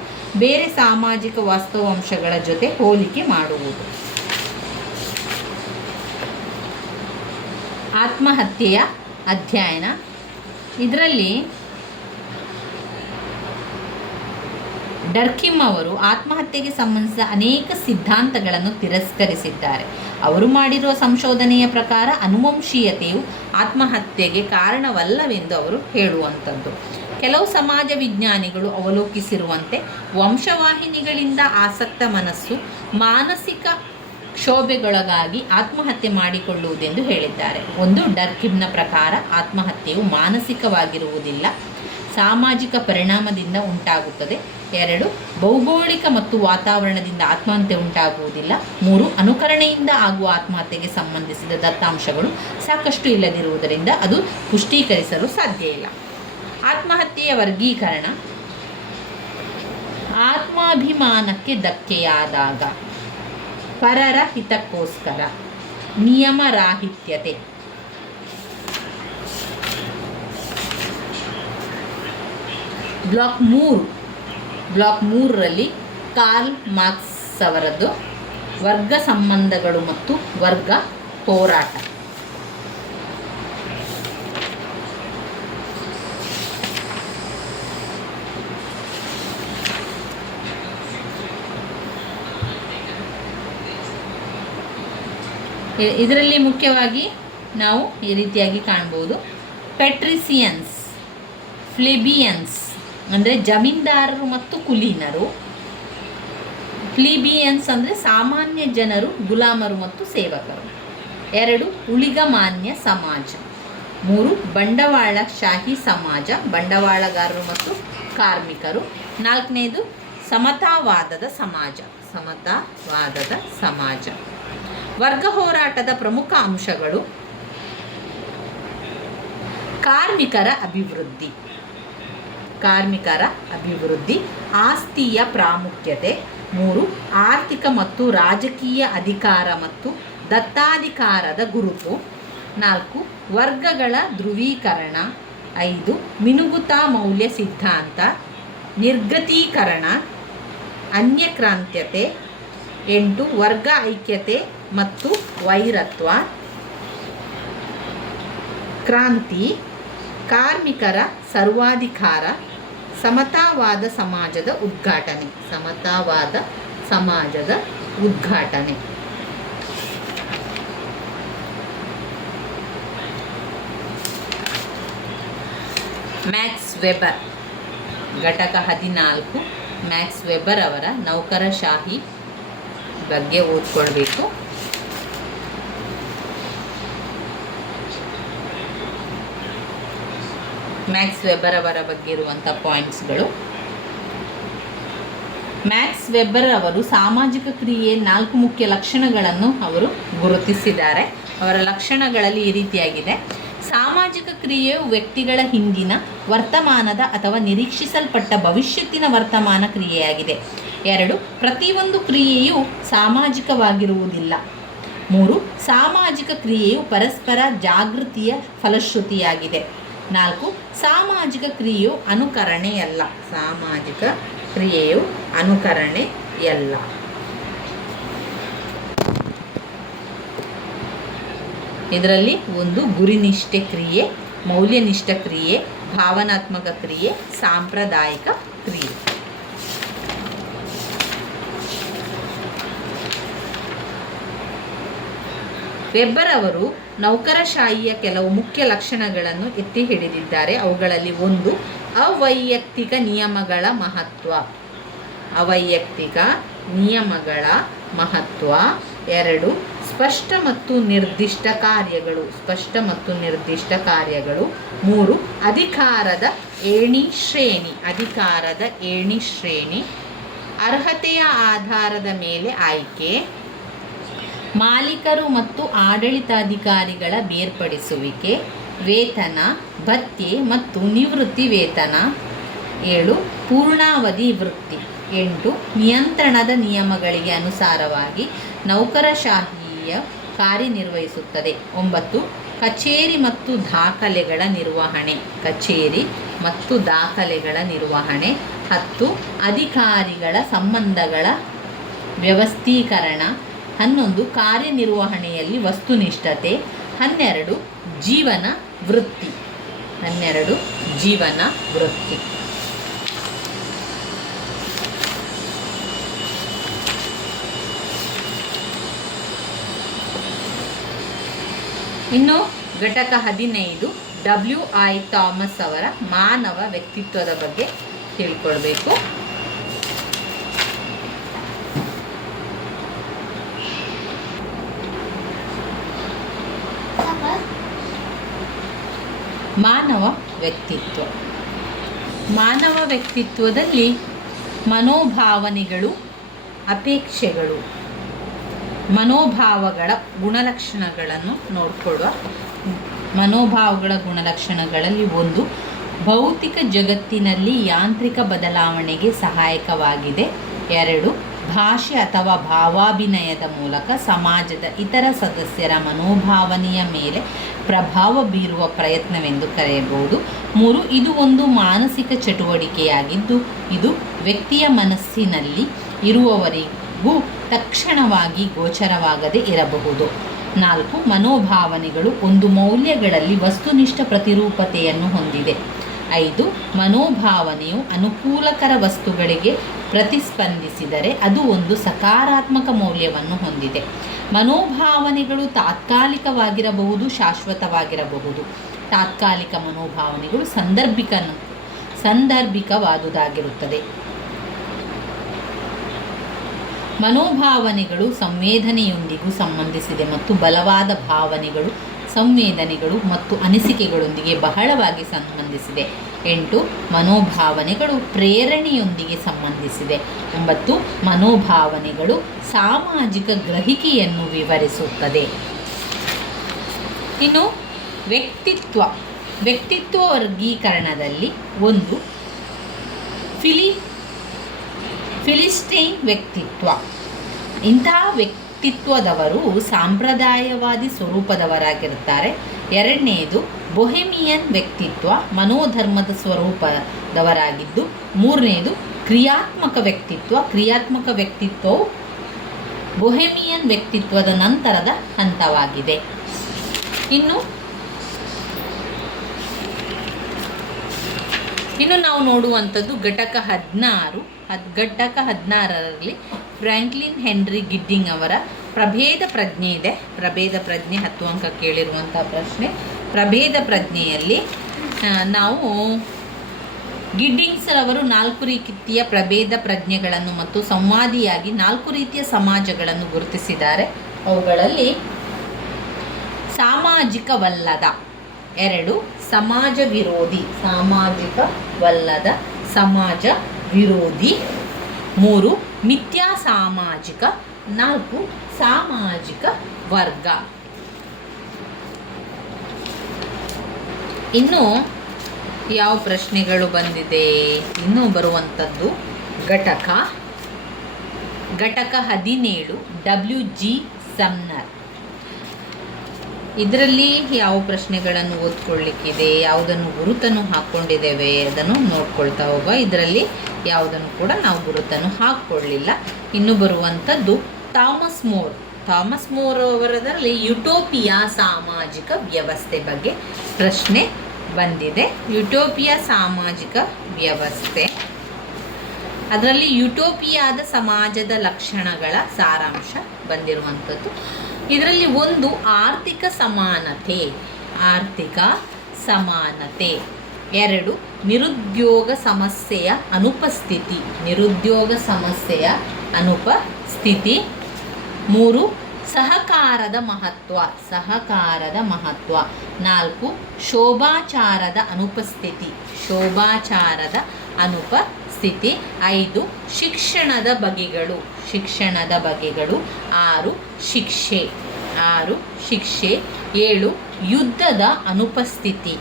ಬೇರೆ ಸಾಮಾಜಿಕ ವಾಸ್ತವಾಂಶಗಳ ಜೊತೆ ಹೋಲಿಕೆ ಮಾಡುವುದು. ಆತ್ಮಹತ್ಯೆಯ ಅಧ್ಯಯನ. ಇದರಲ್ಲಿ ಡರ್ಕಿಮ್ ಅವರು ಆತ್ಮಹತ್ಯೆಗೆ ಸಂಬಂಧಿಸಿದ ಅನೇಕ ಸಿದ್ಧಾಂತಗಳನ್ನು ತಿರಸ್ಕರಿಸಿದ್ದಾರೆ. ಅವರು ಮಾಡಿರುವ ಸಂಶೋಧನೆಯ ಪ್ರಕಾರ ಅನುವಂಶೀಯತೆಯು ಆತ್ಮಹತ್ಯೆಗೆ ಕಾರಣವಲ್ಲವೆಂದು ಅವರು ಹೇಳುವಂಥದ್ದು. ಕೆಲವು ಸಮಾಜ ವಿಜ್ಞಾನಿಗಳು ಅವಲೋಕಿಸಿರುವಂತೆ ವಂಶವಾಹಿನಿಗಳಿಂದ ಆಸಕ್ತ ಮನಸ್ಸು ಮಾನಸಿಕ ಕ್ಷೋಭೆಗೊಳಗಾಗಿ ಆತ್ಮಹತ್ಯೆ ಮಾಡಿಕೊಳ್ಳುವುದೆಂದು ಹೇಳಿದ್ದಾರೆ. 1, ಡರ್ಕಿಮ್ನ ಪ್ರಕಾರ ಆತ್ಮಹತ್ಯೆಯು ಮಾನಸಿಕವಾಗಿರುವುದಿಲ್ಲ, ಸಾಮಾಜಿಕ ಪರಿಣಾಮದಿಂದ ಉಂಟಾಗುತ್ತದೆ. 2, ಭೌಗೋಳಿಕ ಮತ್ತು ವಾತಾವರಣದಿಂದ ಆತ್ಮಹತ್ಯೆ ಉಂಟಾಗುವುದಿಲ್ಲ. 3, ಅನುಕರಣೆಯಿಂದ ಆಗುವ ಆತ್ಮಹತ್ಯೆಗೆ ಸಂಬಂಧಿಸಿದ ದತ್ತಾಂಶಗಳು ಸಾಕಷ್ಟು ಇಲ್ಲದಿರುವುದರಿಂದ ಅದು ಪುಷ್ಟೀಕರಿಸಲು ಸಾಧ್ಯ ಇಲ್ಲ. ಆತ್ಮಹತ್ಯೆಯ ವರ್ಗೀಕರಣ: ಆತ್ಮಾಭಿಮಾನಕ್ಕೆ ಧಕ್ಕೆಯಾದಾಗ, ಪರರ ಹಿತಕ್ಕೋಸ್ಕರ, ನಿಯಮರಾಹಿತ್ಯತೆ. ಬ್ಲಾಕ್ 3ರಲ್ಲಿ ಕಾರ್ಲ್ ಮಾರ್ಕ್ಸ್ ಅವರದ್ದು ವರ್ಗ ಸಂಬಂಧಗಳು ಮತ್ತು ವರ್ಗ ಹೋರಾಟ. ಇದರಲ್ಲಿ ಮುಖ್ಯವಾಗಿ ನಾವು ಈ ರೀತಿಯಾಗಿ ಕಾಣ್ಬೋದು: ಪೆಟ್ರಿಸಿಯನ್ಸ್, ಫ್ಲೆಬಿಯನ್ಸ್ ಅಂದರೆ ಜಮೀನ್ದಾರರು ಮತ್ತು ಕುಲೀನರು, ಪ್ಲೀಬಿಯನ್ಸ್ ಅಂದರೆ ಸಾಮಾನ್ಯ ಜನರು, ಗುಲಾಮರು ಮತ್ತು ಸೇವಕರು. 2, ಉಳಿಗಮಾನ್ಯ ಸಮಾಜ. 3, ಬಂಡವಾಳಶಾಹಿ ಸಮಾಜ, ಬಂಡವಾಳಗಾರರು ಮತ್ತು ಕಾರ್ಮಿಕರು. 4ನೇದು ಸಮತಾವಾದದ ಸಮಾಜ. ವರ್ಗ ಹೋರಾಟದ ಪ್ರಮುಖ ಅಂಶಗಳು: ಕಾರ್ಮಿಕರ ಅಭಿವೃದ್ಧಿ, ಆಸ್ತಿಯ ಪ್ರಾಮುಖ್ಯತೆ. 3. ಆರ್ಥಿಕ ಮತ್ತು ರಾಜಕೀಯ ಅಧಿಕಾರ ಮತ್ತು ದತ್ತಾಧಿಕಾರದ ಗುರುತು. 4. ವರ್ಗಗಳ ಧ್ರುವೀಕರಣ. 5. ಮಿನುಗುತಾ ಮೌಲ್ಯ ಸಿದ್ಧಾಂತ, ನಿರ್ಗತೀಕರಣ, ಅನ್ಯಕ್ರಾಂತ್ಯತೆ. 8. ವರ್ಗ ಐಕ್ಯತೆ ಮತ್ತು ವೈರತ್ವ. ಕ್ರಾಂತಿ, ಕಾರ್ಮಿಕರ ಸರ್ವಾಧಿಕಾರ, ಸಮತಾವಾದ ಸಮಾಜದ ಉದ್ಘಾಟನೆ. ಮ್ಯಾಕ್ಸ್ ವೆಬರ್, ಘಟಕ 14, ಮ್ಯಾಕ್ಸ್ ವೆಬರ್ ಅವರ ನೌಕರಶಾಹಿ ಬಗ್ಗೆ ಓದ್ಕೊಳ್ಬೇಕು. ಮ್ಯಾಕ್ಸ್ ವೆಬರ್ ಅವರ ಬಗ್ಗೆ ಇರುವಂಥ ಪಾಯಿಂಟ್ಸ್ಗಳು: ಮ್ಯಾಕ್ಸ್ ವೆಬರ್ ಅವರು ಸಾಮಾಜಿಕ ಕ್ರಿಯೆಯ 4 ಮುಖ್ಯ ಲಕ್ಷಣಗಳನ್ನು ಅವರು ಗುರುತಿಸಿದ್ದಾರೆ. ಅವರ ಲಕ್ಷಣಗಳಲ್ಲಿ ಈ ರೀತಿಯಾಗಿದೆ: ಸಾಮಾಜಿಕ ಕ್ರಿಯೆಯು ವ್ಯಕ್ತಿಗಳ ಹಿಂದಿನ, ವರ್ತಮಾನದ ಅಥವಾ ನಿರೀಕ್ಷಿಸಲ್ಪಟ್ಟ ಭವಿಷ್ಯತ್ತಿನ ವರ್ತಮಾನ ಕ್ರಿಯೆಯಾಗಿದೆ. 2. ಪ್ರತಿಯೊಂದು ಕ್ರಿಯೆಯು ಸಾಮಾಜಿಕವಾಗಿರುವುದಿಲ್ಲ. 3. ಸಾಮಾಜಿಕ ಕ್ರಿಯೆಯು ಪರಸ್ಪರ ಜಾಗೃತಿಯ ಫಲಶ್ರುತಿಯಾಗಿದೆ. 4. ಸಾಮಾಜಿಕ ಕ್ರಿಯೆಯು ಅನುಕರಣೆಯಲ್ಲ. ಇದರಲ್ಲಿ 1 ಗುರಿನಿಷ್ಠ ಕ್ರಿಯೆ, ಮೌಲ್ಯನಿಷ್ಠ ಕ್ರಿಯೆ, ಭಾವನಾತ್ಮಕ ಕ್ರಿಯೆ, ಸಾಂಪ್ರದಾಯಿಕ ಕ್ರಿಯೆ. ವೆಬ್ಬರ್ ಅವರು ನೌಕರಶಾಹಿಯ ಕೆಲವು ಮುಖ್ಯ ಲಕ್ಷಣಗಳನ್ನು ಎತ್ತಿ ಹಿಡಿದಿದ್ದಾರೆ. ಅವುಗಳಲ್ಲಿ 1 ಅವೈಯಕ್ತಿಕ ನಿಯಮಗಳ ಮಹತ್ವ. 2 ಸ್ಪಷ್ಟ ಮತ್ತು ನಿರ್ದಿಷ್ಟ ಕಾರ್ಯಗಳು. 3 ಅಧಿಕಾರದ ಏಣಿ ಶ್ರೇಣಿ. ಅರ್ಹತೆಯ ಆಧಾರದ ಮೇಲೆ ಆಯ್ಕೆ. ಮಾಲೀಕರು ಮತ್ತು ಆಡಳಿತಾಧಿಕಾರಿಗಳ ಬೇರ್ಪಡಿಸುವಿಕೆ. ವೇತನ, ಭತ್ಯೆ ಮತ್ತು ನಿವೃತ್ತಿ ವೇತನ. 7 ಪೂರ್ಣಾವಧಿ ವೃತ್ತಿ. 8 ನಿಯಂತ್ರಣದ ನಿಯಮಗಳಿಗೆ ಅನುಸಾರವಾಗಿ ನೌಕರಶಾಹಿಯ ಕಾರ್ಯನಿರ್ವಹಿಸುತ್ತದೆ. 9 ಕಚೇರಿ ಮತ್ತು ದಾಖಲೆಗಳ ನಿರ್ವಹಣೆ. 10 ಅಧಿಕಾರಿಗಳ ಸಂಬಂಧಗಳ ವ್ಯವಸ್ಥೀಕರಣ. 11 ಕಾರ್ಯನಿರ್ವಹಣೆಯಲ್ಲಿ ವಸ್ತುನಿಷ್ಠತೆ. 12 ಜೀವನ ವೃತ್ತಿ. ಇನ್ನು ಘಟಕ 15 WI ಥಾಮಸ್ ಅವರ ಮಾನವ ವ್ಯಕ್ತಿತ್ವದ ಬಗ್ಗೆ ತಿಳ್ಕೊಳ್ಬೇಕು. ಮಾನವ ವ್ಯಕ್ತಿತ್ವದಲ್ಲಿ ಮನೋಭಾವನೆಗಳು, ಅಪೇಕ್ಷೆಗಳು, ಮನೋಭಾವಗಳ ಗುಣಲಕ್ಷಣಗಳನ್ನು ನೋಡಿಕೊಳ್ಳುವ. ಮನೋಭಾವಗಳ ಗುಣಲಕ್ಷಣಗಳಲ್ಲಿ 1 ಭೌತಿಕ ಜಗತ್ತಿನಲ್ಲಿ ಯಾಂತ್ರಿಕ ಬದಲಾವಣೆಗೆ ಸಹಾಯಕವಾಗಿದೆ. 2 ಭಾಷೆ ಅಥವಾ ಭಾವಾಭಿನಯದ ಮೂಲಕ ಸಮಾಜದ ಇತರ ಸದಸ್ಯರ ಮನೋಭಾವನೆಯ ಮೇಲೆ ಪ್ರಭಾವ ಬೀರುವ ಪ್ರಯತ್ನವೆಂದು ಕರೆಯಬಹುದು. 3 ಇದು ಒಂದು ಮಾನಸಿಕ ಚಟುವಟಿಕೆಯಾಗಿದ್ದು ಇದು ವ್ಯಕ್ತಿಯ ಮನಸ್ಸಿನಲ್ಲಿ ಇರುವವರೆಗೂ ತಕ್ಷಣವಾಗಿ ಗೋಚರವಾಗದೇ ಇರಬಹುದು. 4 ಮನೋಭಾವನೆಗಳು ಒಂದು ಮೌಲ್ಯಗಳಲ್ಲಿ ವಸ್ತುನಿಷ್ಠ ಪ್ರತಿರೂಪತೆಯನ್ನು ಹೊಂದಿದೆ. 5 ಮನೋಭಾವನೆಯು ಅನುಕೂಲಕರ ವಸ್ತುಗಳಿಗೆ ಪ್ರತಿಸ್ಪಂದಿಸಿದರೆ ಅದು ಒಂದು ಸಕಾರಾತ್ಮಕ ಮೌಲ್ಯವನ್ನು ಹೊಂದಿದೆ. ಮನೋಭಾವನೆಗಳು ತಾತ್ಕಾಲಿಕವಾಗಿರಬಹುದು, ಶಾಶ್ವತವಾಗಿರಬಹುದು. ತಾತ್ಕಾಲಿಕ ಮನೋಭಾವನೆಗಳು ಸಾಂದರ್ಭಿಕವಾದುದಾಗಿರುತ್ತದೆ. ಮನೋಭಾವನೆಗಳು ಸಂವೇದನೆಯೊಂದಿಗೂ ಸಂಬಂಧಿಸಿದೆ ಮತ್ತು ಬಲವಾದ ಭಾವನೆಗಳು, ಸಂವೇದನೆಗಳು ಮತ್ತು ಅನಿಸಿಕೆಗಳೊಂದಿಗೆ ಬಹಳವಾಗಿ ಸಂಬಂಧಿಸಿದೆ. 8 ಮನೋಭಾವನೆಗಳು ಪ್ರೇರಣೆಯೊಂದಿಗೆ ಸಂಬಂಧಿಸಿದೆ. 9 ಮನೋಭಾವನೆಗಳು ಸಾಮಾಜಿಕ ಗ್ರಹಿಕೆಯನ್ನು ವಿವರಿಸುತ್ತದೆ. ಇನ್ನು ವ್ಯಕ್ತಿತ್ವ ವರ್ಗೀಕರಣದಲ್ಲಿ 1 ಫಿಲಿಸ್ಟೈನ್ ವ್ಯಕ್ತಿತ್ವ. ಇಂತಹ ವ್ಯಕ್ತಿತ್ವದವರು ಸಾಂಪ್ರದಾಯವಾದಿ ಸ್ವರೂಪದವರಾಗಿರುತ್ತಾರೆ. 2ನೇದು ಬೊಹೆಮಿಯನ್ ವ್ಯಕ್ತಿತ್ವ, ಮನೋಧರ್ಮದ ಸ್ವರೂಪದವರಾಗಿದ್ದು. 3ನೇದು ಕ್ರಿಯಾತ್ಮಕ ವ್ಯಕ್ತಿತ್ವವು ಬೊಹೆಮಿಯನ್ ವ್ಯಕ್ತಿತ್ವದ ನಂತರದ ಹಂತವಾಗಿದೆ. ಇನ್ನು ನಾವು ನೋಡುವಂಥದ್ದು ಘಟಕ 16ರಲ್ಲಿ ಫ್ರಾಂಕ್ಲಿನ್ ಹೆನ್ರಿ ಗಿಡ್ಡಿಂಗ್ ಅವರ ಪ್ರಭೇದ ಪ್ರಜ್ಞೆ ಇದೆ. ಪ್ರಭೇದ ಪ್ರಜ್ಞೆ 10 ಅಂಕ ಕೇಳಿರುವಂಥ ಪ್ರಶ್ನೆ. ಪ್ರಭೇದ ಪ್ರಜ್ಞೆಯಲ್ಲಿ ನಾವು ಗಿಡ್ಡಿಂಗ್ಸ್ರವರು 4 ರೀತಿಯ ಪ್ರಭೇದ ಪ್ರಜ್ಞೆಗಳನ್ನು ಮತ್ತು ಸಂವಾದಿಯಾಗಿ 4 ರೀತಿಯ ಸಮಾಜಗಳನ್ನು ಗುರುತಿಸಿದ್ದಾರೆ. ಅವುಗಳಲ್ಲಿ ಸಾಮಾಜಿಕವಲ್ಲದ 2 ಸಮಾಜ ವಿರೋಧಿ 3 ಮಿಥ್ಯಾ ಸಾಮಾಜಿಕ 4 ಸಾಮಾಜಿಕ ವರ್ಗ. ಇನ್ನು ಯಾವ ಪ್ರಶ್ನೆಗಳು ಬಂದಿದೆ? ಇನ್ನೂ ಬರುವಂಥದ್ದು ಘಟಕ 17 WG ಸಮ್ನರ್. ಇದರಲ್ಲಿ ಯಾವ ಪ್ರಶ್ನೆಗಳನ್ನು ಓದ್ಕೊಳ್ಳಿಕ್ಕಿದೆ, ಯಾವುದನ್ನು ಗುರುತನ್ನು ಹಾಕ್ಕೊಂಡಿದ್ದೇವೆ ಅದನ್ನು ನೋಡ್ಕೊಳ್ತಾ ಹೋಗುವ. ಇದರಲ್ಲಿ ಯಾವುದನ್ನು ಕೂಡ ನಾವು ಗುರುತನ್ನು ಹಾಕ್ಕೊಳ್ಳಿಲ್ಲ. ಇನ್ನು ಬರುವಂಥದ್ದು ಥಾಮಸ್ ಮೋರ್ ಅವರದಲ್ಲಿ ಯುಟೋಪಿಯಾ ಸಾಮಾಜಿಕ ವ್ಯವಸ್ಥೆ ಬಗ್ಗೆ ಪ್ರಶ್ನೆ ಬಂದಿದೆ. ಯುಟೋಪಿಯಾ ಸಾಮಾಜಿಕ ವ್ಯವಸ್ಥೆ, ಅದರಲ್ಲಿ ಯುಟೋಪಿಯಾದ ಸಮಾಜದ ಲಕ್ಷಣಗಳ ಸಾರಾಂಶ ಬಂದಿರುವಂಥದ್ದು. ಇದರಲ್ಲಿ 1 ಆರ್ಥಿಕ ಸಮಾನತೆ 2 ನಿರುದ್ಯೋಗ ಸಮಸ್ಯೆಯ ಅನುಪಸ್ಥಿತಿ 3 ಸಹಕಾರದ ಮಹತ್ವ 4 ಶೋಭಾಚಾರದ ಅನುಪಸ್ಥಿತಿ 5 ಶಿಕ್ಷಣದ ಬಗೆಗಳು 6 ಶಿಕ್ಷೆ 7 ಯುದ್ಧದ ಅನುಪಸ್ಥಿತಿ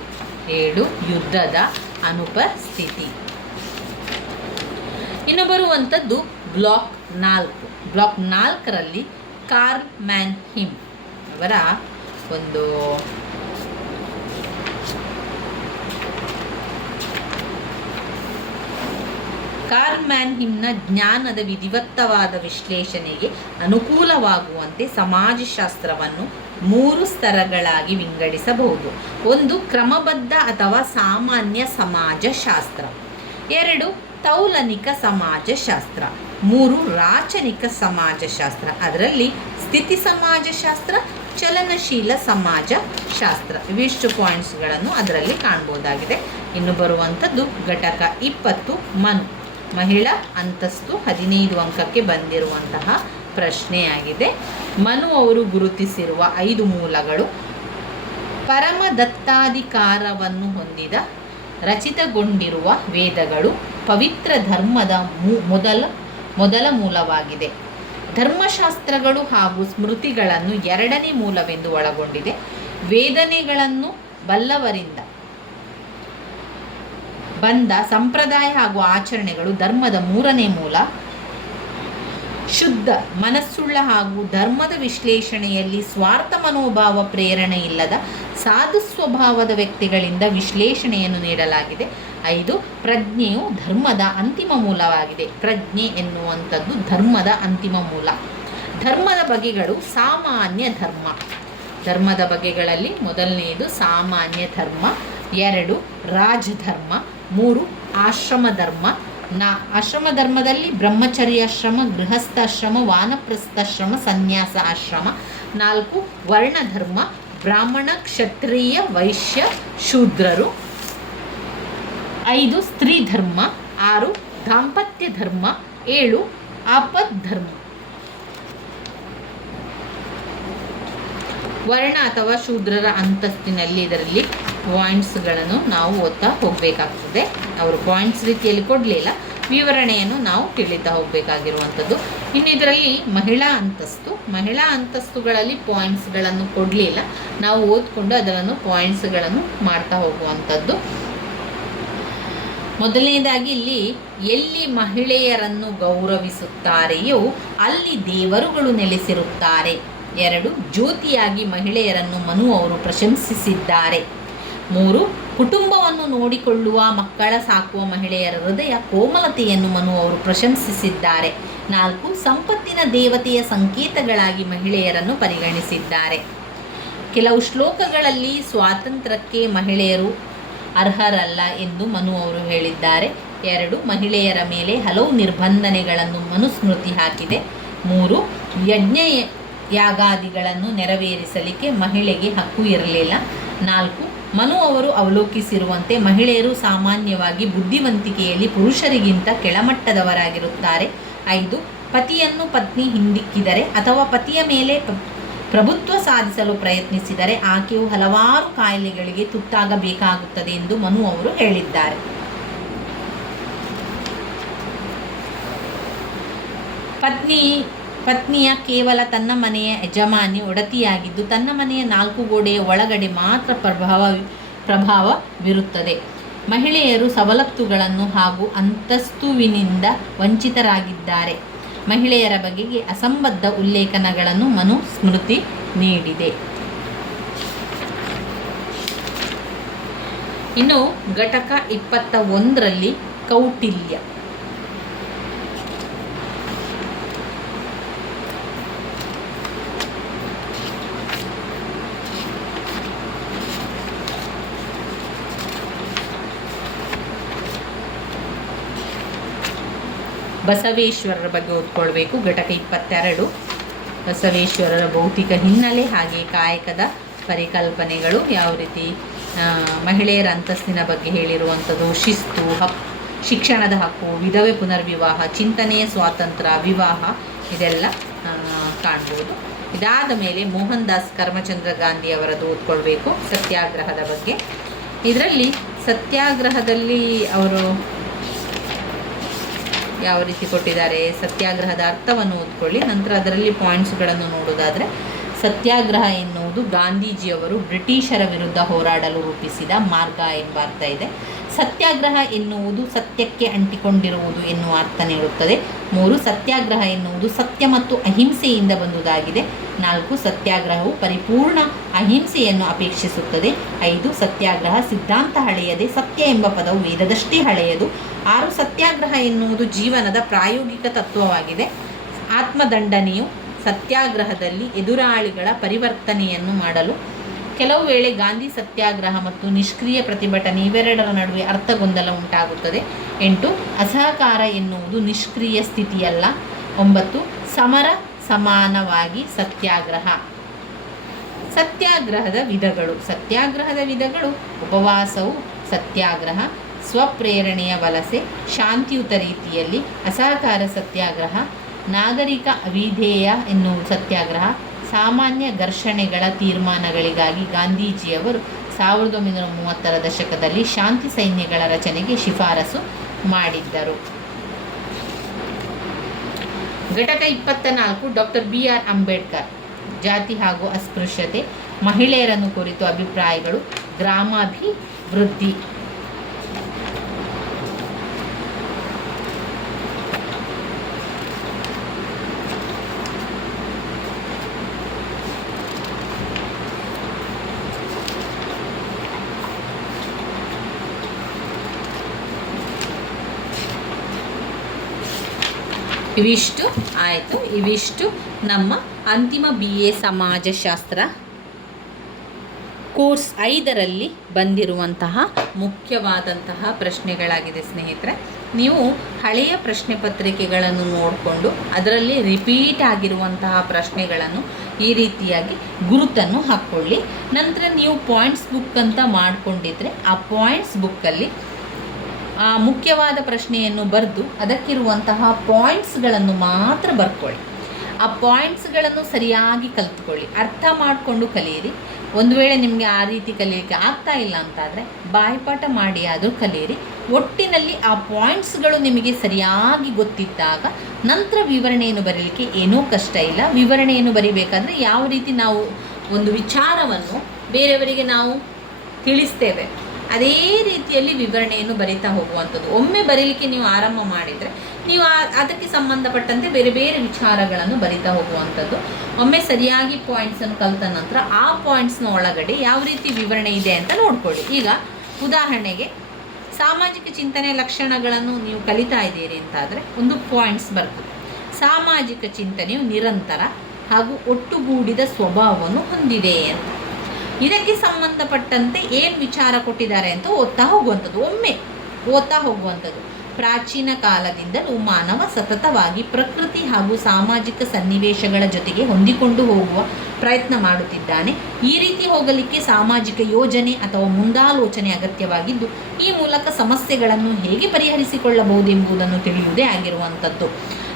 ಇನ್ನು ಬರುವಂಥದ್ದು ಬ್ಲಾಕ್ 4ರಲ್ಲಿ ಕಾರ್ಲ್ ಮ್ಯಾನ್ಹಿಮ್ ಅವರ ಒಂದು ಕಾರ್ಲ್ ಮ್ಯಾನ್ಹಿಮ್ನ ಜ್ಞಾನದ ವಿಧಿವತ್ತವಾದ ವಿಶ್ಲೇಷಣೆಗೆ ಅನುಕೂಲವಾಗುವಂತೆ ಸಮಾಜಶಾಸ್ತ್ರವನ್ನು 3 ಸ್ತರಗಳಾಗಿ ವಿಂಗಡಿಸಬಹುದು. 1 ಕ್ರಮಬದ್ಧ ಅಥವಾ ಸಾಮಾನ್ಯ ಸಮಾಜಶಾಸ್ತ್ರ, 2 ತೌಲನಿಕ ಸಮಾಜಶಾಸ್ತ್ರ, 3 ರಾಚನಿಕ ಸಮಾಜಶಾಸ್ತ್ರ. ಅದರಲ್ಲಿ ಸ್ಥಿತಿ ಸಮಾಜಶಾಸ್ತ್ರ, ಚಲನಶೀಲ ಸಮಾಜಶಾಸ್ತ್ರ, ಇವಿಷ್ಟು ಪಾಯಿಂಟ್ಸ್ಗಳನ್ನು ಅದರಲ್ಲಿ ಕಾಣ್ಬೋದಾಗಿದೆ. ಇನ್ನು ಬರುವಂಥದ್ದು ಘಟಕ 20 ಮಹಿಳಾ ಅಂತಸ್ತು 15 ಅಂಕಕ್ಕೆ ಬಂದಿರುವಂತಹ ಪ್ರಶ್ನೆಯಾಗಿದೆ. ಮನು ಅವರು ಗುರುತಿಸಿರುವ 5 ಮೂಲಗಳು: ಪರಮದತ್ತಾಧಿಕಾರವನ್ನು ಹೊಂದಿದ ರಚಿತಗೊಂಡಿರುವ ವೇದಗಳು ಪವಿತ್ರ ಧರ್ಮದ ಮೊದಲ ಮೂಲವಾಗಿದೆ. ಧರ್ಮಶಾಸ್ತ್ರಗಳು ಹಾಗೂ ಸ್ಮೃತಿಗಳನ್ನು 2ನೇ ಮೂಲವೆಂದು ಒಳಗೊಂಡಿದೆ. ವೇದನೆಗಳನ್ನು ಬಲ್ಲವರಿಂದ ಬಂದ ಸಂಪ್ರದಾಯ ಹಾಗೂ ಆಚರಣೆಗಳು ಧರ್ಮದ 3ನೇ ಮೂಲ. ಶುದ್ಧ ಮನಸ್ಸುಳ್ಳ ಹಾಗೂ ಧರ್ಮದ ವಿಶ್ಲೇಷಣೆಯಲ್ಲಿ ಸ್ವಾರ್ಥ ಮನೋಭಾವ ಪ್ರೇರಣೆ ಇಲ್ಲದ ಸಾಧು ಸ್ವಭಾವದ ವ್ಯಕ್ತಿಗಳಿಂದ ವಿಶ್ಲೇಷಣೆಯನ್ನು ನೀಡಲಾಗಿದೆ. 5 ಪ್ರಜ್ಞೆಯು ಧರ್ಮದ ಅಂತಿಮ ಮೂಲವಾಗಿದೆ. ಪ್ರಜ್ಞೆ ಎನ್ನುವಂಥದ್ದು ಧರ್ಮದ ಅಂತಿಮ ಮೂಲ. ಧರ್ಮದ ಬಗೆಗಳು: ಸಾಮಾನ್ಯ ಧರ್ಮದ ಬಗೆಗಳಲ್ಲಿ ಮೊದಲನೆಯದು ಸಾಮಾನ್ಯ ಧರ್ಮ, 2 ರಾಜಧರ್ಮ, 3 ಆಶ್ರಮ ಧರ್ಮ. ಆಶ್ರಮ ಧರ್ಮದಲ್ಲಿ ಬ್ರಹ್ಮಚರ್ಯಾಶ್ರಮ, ಗೃಹಸ್ಥಾಶ್ರಮ, ವಾನಪ್ರಸ್ಥಾಶ್ರಮ, ಸನ್ಯಾಸ ಆಶ್ರಮ. 4 ವರ್ಣಧರ್ಮ, ಬ್ರಾಹ್ಮಣ, ಕ್ಷತ್ರಿಯ, ವೈಶ್ಯ, ಶೂದ್ರರು. 5 ಸ್ತ್ರೀ ಧರ್ಮ, 6 ದಾಂಪತ್ಯ ಧರ್ಮ, 7 ಆಪದ್ ಧರ್ಮ. ವರ್ಣ ಅಥವಾ ಶೂದ್ರರ ಅಂತಸ್ತಿನಲ್ಲಿ ಇದರಲ್ಲಿ ಪಾಯಿಂಟ್ಸ್ಗಳನ್ನು ನಾವು ಓದ್ತಾ ಹೋಗಬೇಕಾಗ್ತದೆ. ಅವರು ಪಾಯಿಂಟ್ಸ್ ರೀತಿಯಲ್ಲಿ ಕೊಡಲಿಲ್ಲ, ವಿವರಣೆಯನ್ನು ನಾವು ತಿಳಿತಾ ಹೋಗಬೇಕಾಗಿರುವಂಥದ್ದು. ಇನ್ನು ಇದರಲ್ಲಿ ಮಹಿಳಾ ಅಂತಸ್ತುಗಳಲ್ಲಿ ಪಾಯಿಂಟ್ಸ್ಗಳನ್ನು ಕೊಡಲಿಲ್ಲ, ನಾವು ಓದ್ಕೊಂಡು ಅದನ್ನು ಪಾಯಿಂಟ್ಸ್ಗಳನ್ನು ಮಾಡ್ತಾ ಹೋಗುವಂಥದ್ದು. ಮೊದಲನೇದಾಗಿ ಇಲ್ಲಿ ಎಲ್ಲಿ ಮಹಿಳೆಯರನ್ನು ಗೌರವಿಸುತ್ತಾರೆಯೋ ಅಲ್ಲಿ ದೇವರುಗಳು ನೆಲೆಸಿರುತ್ತಾರೆ. 2, ಜ್ಯೋತಿಯಾಗಿ ಮಹಿಳೆಯರನ್ನು ಮನು ಅವರು ಪ್ರಶಂಸಿಸಿದ್ದಾರೆ. 3, ಕುಟುಂಬವನ್ನು ನೋಡಿಕೊಳ್ಳುವ ಮಕ್ಕಳ ಸಾಕುವ ಮಹಿಳೆಯರ ಹೃದಯ ಕೋಮಲತೆಯನ್ನು ಮನು ಅವರು ಪ್ರಶಂಸಿಸಿದ್ದಾರೆ. 4, ಸಂಪತ್ತಿನ ದೇವತೆಯ ಸಂಕೇತಗಳಾಗಿ ಮಹಿಳೆಯರನ್ನು ಪರಿಗಣಿಸಿದ್ದಾರೆ. ಕೆಲವು ಶ್ಲೋಕಗಳಲ್ಲಿ ಸ್ವಾತಂತ್ರ್ಯಕ್ಕೆ ಮಹಿಳೆಯರು ಅರ್ಹರಲ್ಲ ಎಂದು ಮನು ಅವರು ಹೇಳಿದ್ದಾರೆ. 2, ಮಹಿಳೆಯರ ಮೇಲೆ ಹಲವು ನಿರ್ಬಂಧನೆಗಳನ್ನು ಮನುಸ್ಮೃತಿ ಹಾಕಿದೆ. 3, ಯಜ್ಞ ಯಾಗಾದಿಗಳನ್ನು ನೆರವೇರಿಸಲಿಕ್ಕೆ ಮಹಿಳೆಗೆ ಹಕ್ಕು ಇರಲಿಲ್ಲ. 4, ಮನು ಅವರು ಅವಲೋಕಿಸಿರುವಂತೆ ಮಹಿಳೆಯರು ಸಾಮಾನ್ಯವಾಗಿ ಬುದ್ಧಿವಂತಿಕೆಯಲ್ಲಿ ಪುರುಷರಿಗಿಂತ ಕೆಳಮಟ್ಟದವರಾಗಿರುತ್ತಾರೆ. 5, ಪತಿಯನ್ನು ಪತ್ನಿ ಹಿಂದಿಕ್ಕಿದರೆ ಅಥವಾ ಪತಿಯ ಮೇಲೆ ಪ್ರಭುತ್ವ ಸಾಧಿಸಲು ಪ್ರಯತ್ನಿಸಿದರೆ ಆಕೆಯು ಹಲವಾರು ಕಾಯಿಲೆಗಳಿಗೆ ತುತ್ತಾಗಬೇಕಾಗುತ್ತದೆ ಎಂದು ಮನು ಅವರು ಹೇಳಿದ್ದಾರೆ. ಪತ್ನಿಯ ಕೇವಲ ತನ್ನ ಮನೆಯ ಯಜಮಾನಿ ಒಡತಿಯಾಗಿದ್ದು ತನ್ನ ಮನೆಯ 4 ಗೋಡೆಯ ಒಳಗಡೆ ಮಾತ್ರ ಪ್ರಭಾವವಿರುತ್ತದೆ. ಮಹಿಳೆಯರು ಸವಲತ್ತುಗಳನ್ನು ಹಾಗೂ ಅಂತಸ್ತುವಿನಿಂದ ವಂಚಿತರಾಗಿದ್ದಾರೆ. ಮಹಿಳೆಯರ ಬಗೆಗೆ ಅಸಂಬದ್ಧ ಉಲ್ಲೇಖನಗಳನ್ನು ಮನುಸ್ಮೃತಿ ನೀಡಿದೆ. ಇನ್ನು ಘಟಕ 21ರಲ್ಲಿ ಕೌಟಿಲ್ಯ. ಬಸವೇಶ್ವರರ ಬಗ್ಗೆ ಓದ್ಕೊಳ್ಬೇಕು. ಘಟಕ 22 ಬಸವೇಶ್ವರರ ಭೌತಿಕ ಹಿನ್ನೆಲೆ ಹಾಗೆ ಕಾಯಕದ ಪರಿಕಲ್ಪನೆಗಳು, ಯಾವ ರೀತಿ ಮಹಿಳೆಯರ ಅಂತಸ್ತಿನ ಬಗ್ಗೆ ಹೇಳಿರುವಂಥದ್ದು, ಶಿಸ್ತು, ಶಿಕ್ಷಣದ ಹಕ್ಕು, ವಿಧವೆ ಪುನರ್ವಿವಾಹ, ಚಿಂತನೆಯ ಸ್ವಾತಂತ್ರ್ಯ, ವಿವಾಹ, ಇದೆಲ್ಲ ಕಾಣ್ಬೋದು. ಇದಾದ ಮೇಲೆ ಮೋಹನ್ ದಾಸ್ ಕರ್ಮಚಂದ್ರ ಗಾಂಧಿ ಅವರದ್ದು ಓದ್ಕೊಳ್ಬೇಕು. ಸತ್ಯಾಗ್ರಹದ ಬಗ್ಗೆ. ಇದರಲ್ಲಿ ಸತ್ಯಾಗ್ರಹದಲ್ಲಿ ಅವರು ಯಾವ ರೀತಿ ಕೊಟ್ಟಿದ್ದಾರೆ, ಸತ್ಯಾಗ್ರಹದ ಅರ್ಥವನ್ನು ಓದ್ಕೊಳ್ಳಿ. ನಂತರ ಅದರಲ್ಲಿ ಪಾಯಿಂಟ್ಸ್ಗಳನ್ನು ನೋಡೋದಾದರೆ, ಸತ್ಯಾಗ್ರಹ ಎನ್ನುವುದು ಗಾಂಧೀಜಿಯವರು ಬ್ರಿಟಿಷರ ವಿರುದ್ಧ ಹೋರಾಡಲು ರೂಪಿಸಿದ ಮಾರ್ಗ ಎಂಬ ಅರ್ಥ ಇದೆ. ಸತ್ಯಾಗ್ರಹ ಎನ್ನುವುದು ಸತ್ಯಕ್ಕೆ ಅಂಟಿಕೊಂಡಿರುವುದು ಎನ್ನುವ ಅರ್ಥ ನೀಡುತ್ತದೆ. 3, ಸತ್ಯಾಗ್ರಹ ಎನ್ನುವುದು ಸತ್ಯ ಮತ್ತು ಅಹಿಂಸೆಯಿಂದ ಬಂದುದಾಗಿದೆ. 4, ಸತ್ಯಾಗ್ರಹವು ಪರಿಪೂರ್ಣ ಅಹಿಂಸೆಯನ್ನು ಅಪೇಕ್ಷಿಸುತ್ತದೆ. 5, ಸತ್ಯಾಗ್ರಹ ಸಿದ್ಧಾಂತ ಹಳೆಯದೆ, ಸತ್ಯ ಎಂಬ ಪದವು ವೇದದಷ್ಟೇ ಹಳೆಯದು. 6, ಸತ್ಯಾಗ್ರಹ ಎನ್ನುವುದು ಜೀವನದ ಪ್ರಾಯೋಗಿಕ ತತ್ವವಾಗಿದೆ. ಆತ್ಮದಂಡನೆಯು ಸತ್ಯಾಗ್ರಹದಲ್ಲಿ ಎದುರಾಳಿಗಳ ಪರಿವರ್ತನೆಯನ್ನು ಮಾಡಲು ಕೆಲವು ವೇಳೆ ಗಾಂಧಿ ಸತ್ಯಾಗ್ರಹ ಮತ್ತು ನಿಷ್ಕ್ರಿಯ ಪ್ರತಿಭಟನೆ ಇವೆರಡರ ನಡುವೆ ಅರ್ಥಗೊಂದಲ ಉಂಟಾಗುತ್ತದೆ. 8, ಅಸಹಕಾರ ಎನ್ನುವುದು ನಿಷ್ಕ್ರಿಯ ಸ್ಥಿತಿಯಲ್ಲ. 9, ಸಮರ ಸಮಾನವಾಗಿ ಸತ್ಯಾಗ್ರಹ. ಸತ್ಯಾಗ್ರಹದ ವಿಧಗಳು ಉಪವಾಸವು ಸತ್ಯಾಗ್ರಹ, ಸ್ವಪ್ರೇರಣೆಯ ವಲಸೆ, ಶಾಂತಿಯುತ ರೀತಿಯಲ್ಲಿ ಅಸಹಕಾರ ಸತ್ಯಾಗ್ರಹ, ನಾಗರಿಕ ಅವಿಧೇಯ ಎನ್ನುವ ಸತ್ಯಾಗ್ರಹ, ಸಾಮಾನ್ಯ ಘರ್ಷಣೆಗಳ ತೀರ್ಮಾನಗಳಿಗಾಗಿ ಗಾಂಧೀಜಿಯವರು 1930ರ ದಶಕದಲ್ಲಿ ಶಾಂತಿ ಸೈನ್ಯಗಳ ರಚನೆಗೆ ಶಿಫಾರಸು ಮಾಡಿದ್ದರು. ಘಟಕ 24 ಡಾಕ್ಟರ್ BR ಅಂಬೇಡ್ಕರ್, ಜಾತಿ ಹಾಗೂ ಅಸ್ಪೃಶ್ಯತೆ, ಮಹಿಳೆಯರನ್ನು ಕುರಿತು ಅಭಿಪ್ರಾಯಗಳು, ಗ್ರಾಮಾಭಿವೃದ್ಧಿ. ಇವಿಷ್ಟು ಆಯಿತು. ಇವಿಷ್ಟು ನಮ್ಮ ಅಂತಿಮ BA ಸಮಾಜಶಾಸ್ತ್ರ ಕೋರ್ಸ್ 5ರಲ್ಲಿ ಬಂದಿರುವಂತಹ ಮುಖ್ಯವಾದಂತಹ ಪ್ರಶ್ನೆಗಳಾಗಿದೆ ಸ್ನೇಹಿತರೆ. ನೀವು ಹಳೆಯ ಪ್ರಶ್ನೆ ಪತ್ರಿಕೆಗಳನ್ನು ನೋಡಿಕೊಂಡು ಅದರಲ್ಲಿ ರಿಪೀಟ್ ಆಗಿರುವಂತಹ ಪ್ರಶ್ನೆಗಳನ್ನು ಈ ರೀತಿಯಾಗಿ ಗುರುತನ್ನು ಹಾಕ್ಕೊಳ್ಳಿ. ನಂತರ ನೀವು ಪಾಯಿಂಟ್ಸ್ ಬುಕ್ ಅಂತ ಮಾಡಿಕೊಂಡಿದ್ರೆ ಆ ಪಾಯಿಂಟ್ಸ್ ಬುಕ್ಕಲ್ಲಿ ಮುಖ್ಯವಾದ ಪ್ರಶ್ನೆಯನ್ನು ಬರೆದು ಅದಕ್ಕಿರುವಂತಹ ಪಾಯಿಂಟ್ಸ್ಗಳನ್ನು ಮಾತ್ರ ಬರ್ಕೊಳ್ಳಿ. ಆ ಪಾಯಿಂಟ್ಸ್ಗಳನ್ನು ಸರಿಯಾಗಿ ಕಲಿತ್ಕೊಳ್ಳಿ, ಅರ್ಥ ಮಾಡಿಕೊಂಡು ಕಲಿಯಿರಿ. ಒಂದು ವೇಳೆ ನಿಮಗೆ ಆ ರೀತಿ ಕಲಿಯೋಕ್ಕೆ ಆಗ್ತಾ ಇಲ್ಲ ಅಂತಾದರೆ ಬಾಯ್ಪಾಠ ಮಾಡಿ ಆದರೂ ಕಲಿಯಿರಿ. ಒಟ್ಟಿನಲ್ಲಿ ಆ ಪಾಯಿಂಟ್ಸ್ಗಳು ನಿಮಗೆ ಸರಿಯಾಗಿ ಗೊತ್ತಿದ್ದಾಗ ನಂತರ ವಿವರಣೆಯನ್ನು ಬರೀಲಿಕ್ಕೆ ಏನೂ ಕಷ್ಟ ಇಲ್ಲ. ವಿವರಣೆಯನ್ನು ಬರೀಬೇಕಾದ್ರೆ ಯಾವ ರೀತಿ ನಾವು ಒಂದು ವಿಚಾರವನ್ನು ಬೇರೆಯವರಿಗೆ ನಾವು ತಿಳಿಸ್ತೇವೆ ಅದೇ ರೀತಿಯಲ್ಲಿ ವಿವರಣೆಯನ್ನು ಬರಿತಾ ಹೋಗುವಂಥದ್ದು. ಒಮ್ಮೆ ಬರೀಲಿಕ್ಕೆ ನೀವು ಆರಂಭ ಮಾಡಿದರೆ ನೀವು ಅದಕ್ಕೆ ಸಂಬಂಧಪಟ್ಟಂತೆ ಬೇರೆ ಬೇರೆ ವಿಚಾರಗಳನ್ನು ಬರಿತಾ ಹೋಗುವಂಥದ್ದು. ಒಮ್ಮೆ ಸರಿಯಾಗಿ ಪಾಯಿಂಟ್ಸನ್ನು ಕಲಿತ ನಂತರ ಆ ಪಾಯಿಂಟ್ಸ್ನ ಒಳಗಡೆ ಯಾವ ರೀತಿ ವಿವರಣೆ ಇದೆ ಅಂತ ನೋಡ್ಕೊಳ್ಳಿ. ಈಗ ಉದಾಹರಣೆಗೆ ಸಾಮಾಜಿಕ ಚಿಂತನೆ ಲಕ್ಷಣಗಳನ್ನು ನೀವು ಕಲಿತಾ ಇದ್ದೀರಿ ಅಂತಾದರೆ ಒಂದು ಪಾಯಿಂಟ್ಸ್ ಬರ್ತದೆ. ಸಾಮಾಜಿಕ ಚಿಂತನೆಯು ನಿರಂತರ ಹಾಗೂ ಒಟ್ಟುಗೂಡಿದ ಸ್ವಭಾವವನ್ನು ಹೊಂದಿದೆ ಅಂತ. ಇದಕ್ಕೆ ಸಂಬಂಧಪಟ್ಟಂತೆ ಏನು ವಿಚಾರ ಕೊಟ್ಟಿದ್ದಾರೆ ಅಂತ ಓದ್ತಾ ಹೋಗುವಂಥದ್ದು, ಒಮ್ಮೆ ಓದ್ತಾ ಹೋಗುವಂಥದ್ದು. ಪ್ರಾಚೀನ ಕಾಲದಿಂದಲೂ ಮಾನವ ಸತತವಾಗಿ ಪ್ರಕೃತಿ ಹಾಗೂ ಸಾಮಾಜಿಕ ಸನ್ನಿವೇಶಗಳ ಜೊತೆಗೆ ಹೊಂದಿಕೊಂಡು ಹೋಗುವ ಪ್ರಯತ್ನ ಮಾಡುತ್ತಿದ್ದಾನೆ. ಈ ರೀತಿ ಹೋಗಲಿಕ್ಕೆ ಸಾಮಾಜಿಕ ಯೋಜನೆ ಅಥವಾ ಮುಂದಾಲೋಚನೆ ಅಗತ್ಯವಾಗಿದ್ದು ಈ ಮೂಲಕ ಸಮಸ್ಯೆಗಳನ್ನು ಹೇಗೆ ಪರಿಹರಿಸಿಕೊಳ್ಳಬಹುದೆಂಬುದನ್ನು ತಿಳಿಯುವುದೇ ಆಗಿರುವಂಥದ್ದು.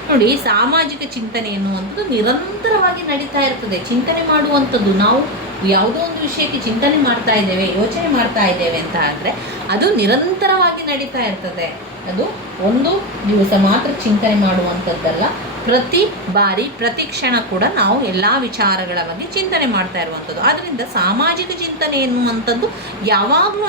ನೋಡಿ, ಸಾಮಾಜಿಕ ಚಿಂತನೆ ಎನ್ನುವಂಥದ್ದು ನಿರಂತರವಾಗಿ ನಡೀತಾ ಇರ್ತದೆ. ಚಿಂತನೆ ಮಾಡುವಂಥದ್ದು, ನಾವು ಯಾವುದೋ ಒಂದು ವಿಷಯಕ್ಕೆ ಚಿಂತನೆ ಮಾಡ್ತಾ ಇದ್ದೇವೆ, ಯೋಚನೆ ಮಾಡ್ತಾ ಇದ್ದೇವೆ ಅಂತ ಆದರೆ ಅದು ನಿರಂತರವಾಗಿ ನಡೀತಾ ಇರ್ತದೆ. ಅದು ಒಂದು ದಿವಸ ಮಾತ್ರ ಚಿಂತನೆ ಮಾಡುವಂಥದ್ದಲ್ಲ, ಪ್ರತಿ ಬಾರಿ ಪ್ರತಿ ಕ್ಷಣ ಕೂಡ ನಾವು ಎಲ್ಲ ವಿಚಾರಗಳ ಬಗ್ಗೆ ಚಿಂತನೆ ಮಾಡ್ತಾ ಇರುವಂಥದ್ದು. ಆದ್ದರಿಂದ ಸಾಮಾಜಿಕ ಚಿಂತನೆ ಎನ್ನುವಂಥದ್ದು ಯಾವಾಗಲೂ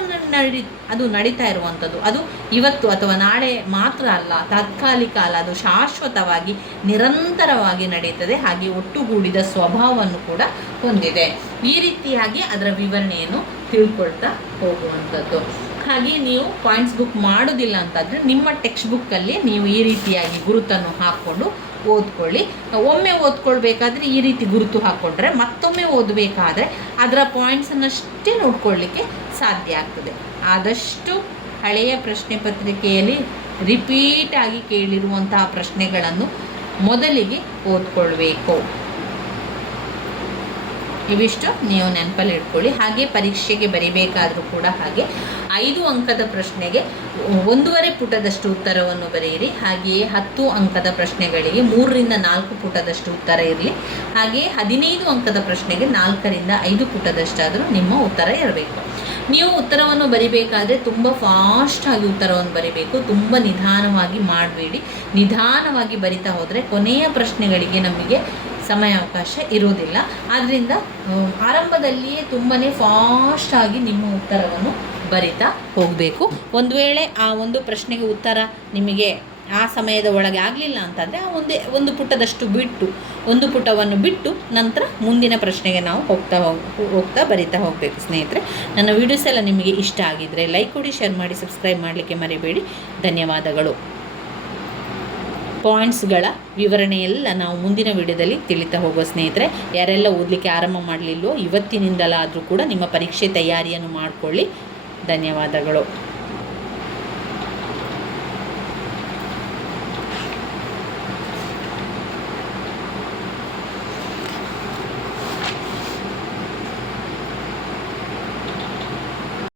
ಅದು ನಡೀತಾ ಇರುವಂಥದ್ದು. ಅದು ಇವತ್ತು ಅಥವಾ ನಾಳೆ ಮಾತ್ರ ಅಲ್ಲ, ತಾತ್ಕಾಲಿಕ ಅಲ್ಲ, ಅದು ಶಾಶ್ವತವಾಗಿ ನಿರಂತರವಾಗಿ ನಡೀತದೆ. ಹಾಗೆ ಒಟ್ಟುಗೂಡಿದ ಸ್ವಭಾವವನ್ನು ಕೂಡ ಹೊಂದಿದೆ. ಈ ರೀತಿಯಾಗಿ ಅದರ ವಿವರಣೆಯನ್ನು ತಿಳ್ಕೊಳ್ತಾ ಹೋಗುವಂಥದ್ದು. ಹಾಗೆ ನೀವು ಪಾಯಿಂಟ್ಸ್ ಬುಕ್ ಮಾಡೋದಿಲ್ಲ ಅಂತಂದರೆ ನಿಮ್ಮ ಟೆಕ್ಸ್ಟ್ ಬುಕ್ಕಲ್ಲಿ ನೀವು ಈ ರೀತಿಯಾಗಿ ಗುರುತನ್ನು ಹಾಕ್ಕೊಂಡು ಓದ್ಕೊಳ್ಳಿ. ಒಮ್ಮೆ ಓದ್ಕೊಳ್ಬೇಕಾದ್ರೆ ಈ ರೀತಿ ಗುರುತು ಹಾಕ್ಕೊಂಡ್ರೆ ಮತ್ತೊಮ್ಮೆ ಓದಬೇಕಾದ್ರೆ ಅದರ ಪಾಯಿಂಟ್ಸನ್ನಷ್ಟೇ ನೋಡ್ಕೊಳ್ಳಿಕ್ಕೆ ಸಾಧ್ಯ ಆಗ್ತದೆ. ಆದಷ್ಟು ಹಳೆಯ ಪ್ರಶ್ನೆ ಪತ್ರಿಕೆಯಲ್ಲಿ ರಿಪೀಟಾಗಿ ಕೇಳಿರುವಂತಹ ಪ್ರಶ್ನೆಗಳನ್ನು ಮೊದಲಿಗೆ ಓದ್ಕೊಳ್ಬೇಕು. ಇವಿಷ್ಟು ನೀವು ನೆನಪಲ್ಲಿ ಇಟ್ಕೊಳ್ಳಿ. ಹಾಗೆ ಪರೀಕ್ಷೆಗೆ ಬರೀಬೇಕಾದರೂ ಕೂಡ ಹಾಗೆ 5 ಅಂಕದ ಪ್ರಶ್ನೆಗೆ 1.5 ಪುಟದಷ್ಟು ಉತ್ತರವನ್ನು ಬರೆಯಿರಿ. ಹಾಗೆಯೇ 10 ಅಂಕದ ಪ್ರಶ್ನೆಗಳಿಗೆ 3 ರಿಂದ 4 ಪುಟದಷ್ಟು ಉತ್ತರ ಇರಲಿ. ಹಾಗೆಯೇ 15 ಅಂಕದ ಪ್ರಶ್ನೆಗೆ 4 ರಿಂದ 5 ಪುಟದಷ್ಟಾದರೂ ನಿಮ್ಮ ಉತ್ತರ ಇರಬೇಕು. ನೀವು ಉತ್ತರವನ್ನು ಬರಿಬೇಕಾದ್ರೆ ತುಂಬ ಫಾಸ್ಟಾಗಿ ಉತ್ತರವನ್ನು ಬರಿಬೇಕು. ತುಂಬ ನಿಧಾನವಾಗಿ ಮಾಡಬೇಡಿ. ನಿಧಾನವಾಗಿ ಬರಿತಾ ಹೋದರೆ ಕೊನೆಯ ಪ್ರಶ್ನೆಗಳಿಗೆ ನಮಗೆ ಸಮಯಾವಕಾಶ ಇರುವುದಿಲ್ಲ. ಆದ್ದರಿಂದ ಆರಂಭದಲ್ಲಿಯೇ ತುಂಬಾ ಫಾಸ್ಟಾಗಿ ನಿಮ್ಮ ಉತ್ತರವನ್ನು ಬರಿತಾ ಹೋಗಬೇಕು. ಒಂದು ವೇಳೆ ಆ ಒಂದು ಪ್ರಶ್ನೆಗೆ ಉತ್ತರ ನಿಮಗೆ ಆ ಸಮಯದ ಒಳಗೆ ಆಗಲಿಲ್ಲ ಅಂತಂದರೆ ಒಂದು ಪುಟದಷ್ಟು ಬಿಟ್ಟು, ಒಂದು ಪುಟವನ್ನು ಬಿಟ್ಟು ನಂತರ ಮುಂದಿನ ಪ್ರಶ್ನೆಗೆ ನಾವು ಹೋಗ್ತಾ ಬರಿತಾ ಹೋಗಬೇಕು. ಸ್ನೇಹಿತರೆ, ನನ್ನ ವೀಡಿಯೋಸ್ ಎಲ್ಲ ನಿಮಗೆ ಇಷ್ಟ ಆಗಿದ್ದರೆ ಲೈಕ್ ಕೊಡಿ, ಶೇರ್ ಮಾಡಿ, ಸಬ್ಸ್ಕ್ರೈಬ್ ಮಾಡಲಿಕ್ಕೆ ಮರಿಬೇಡಿ. ಧನ್ಯವಾದಗಳು. ಪಾಯಿಂಟ್ಸ್ಗಳ ವಿವರಣೆಯೆಲ್ಲ ನಾವು ಮುಂದಿನ ವಿಡಿಯೋದಲ್ಲಿ ತಿಳಿತಾ ಹೋಗೋ ಸ್ನೇಹಿತರೆ. ಯಾರೆಲ್ಲ ಓದಲಿಕ್ಕೆ ಆರಂಭ ಮಾಡಲಿಲ್ಲವೋ ಇವತ್ತಿನಿಂದಲಾದರೂ ಕೂಡ ನಿಮ್ಮ ಪರೀಕ್ಷೆ ತಯಾರಿಯನ್ನು ಮಾಡಿಕೊಳ್ಳಿ. ಧನ್ಯವಾದಗಳು.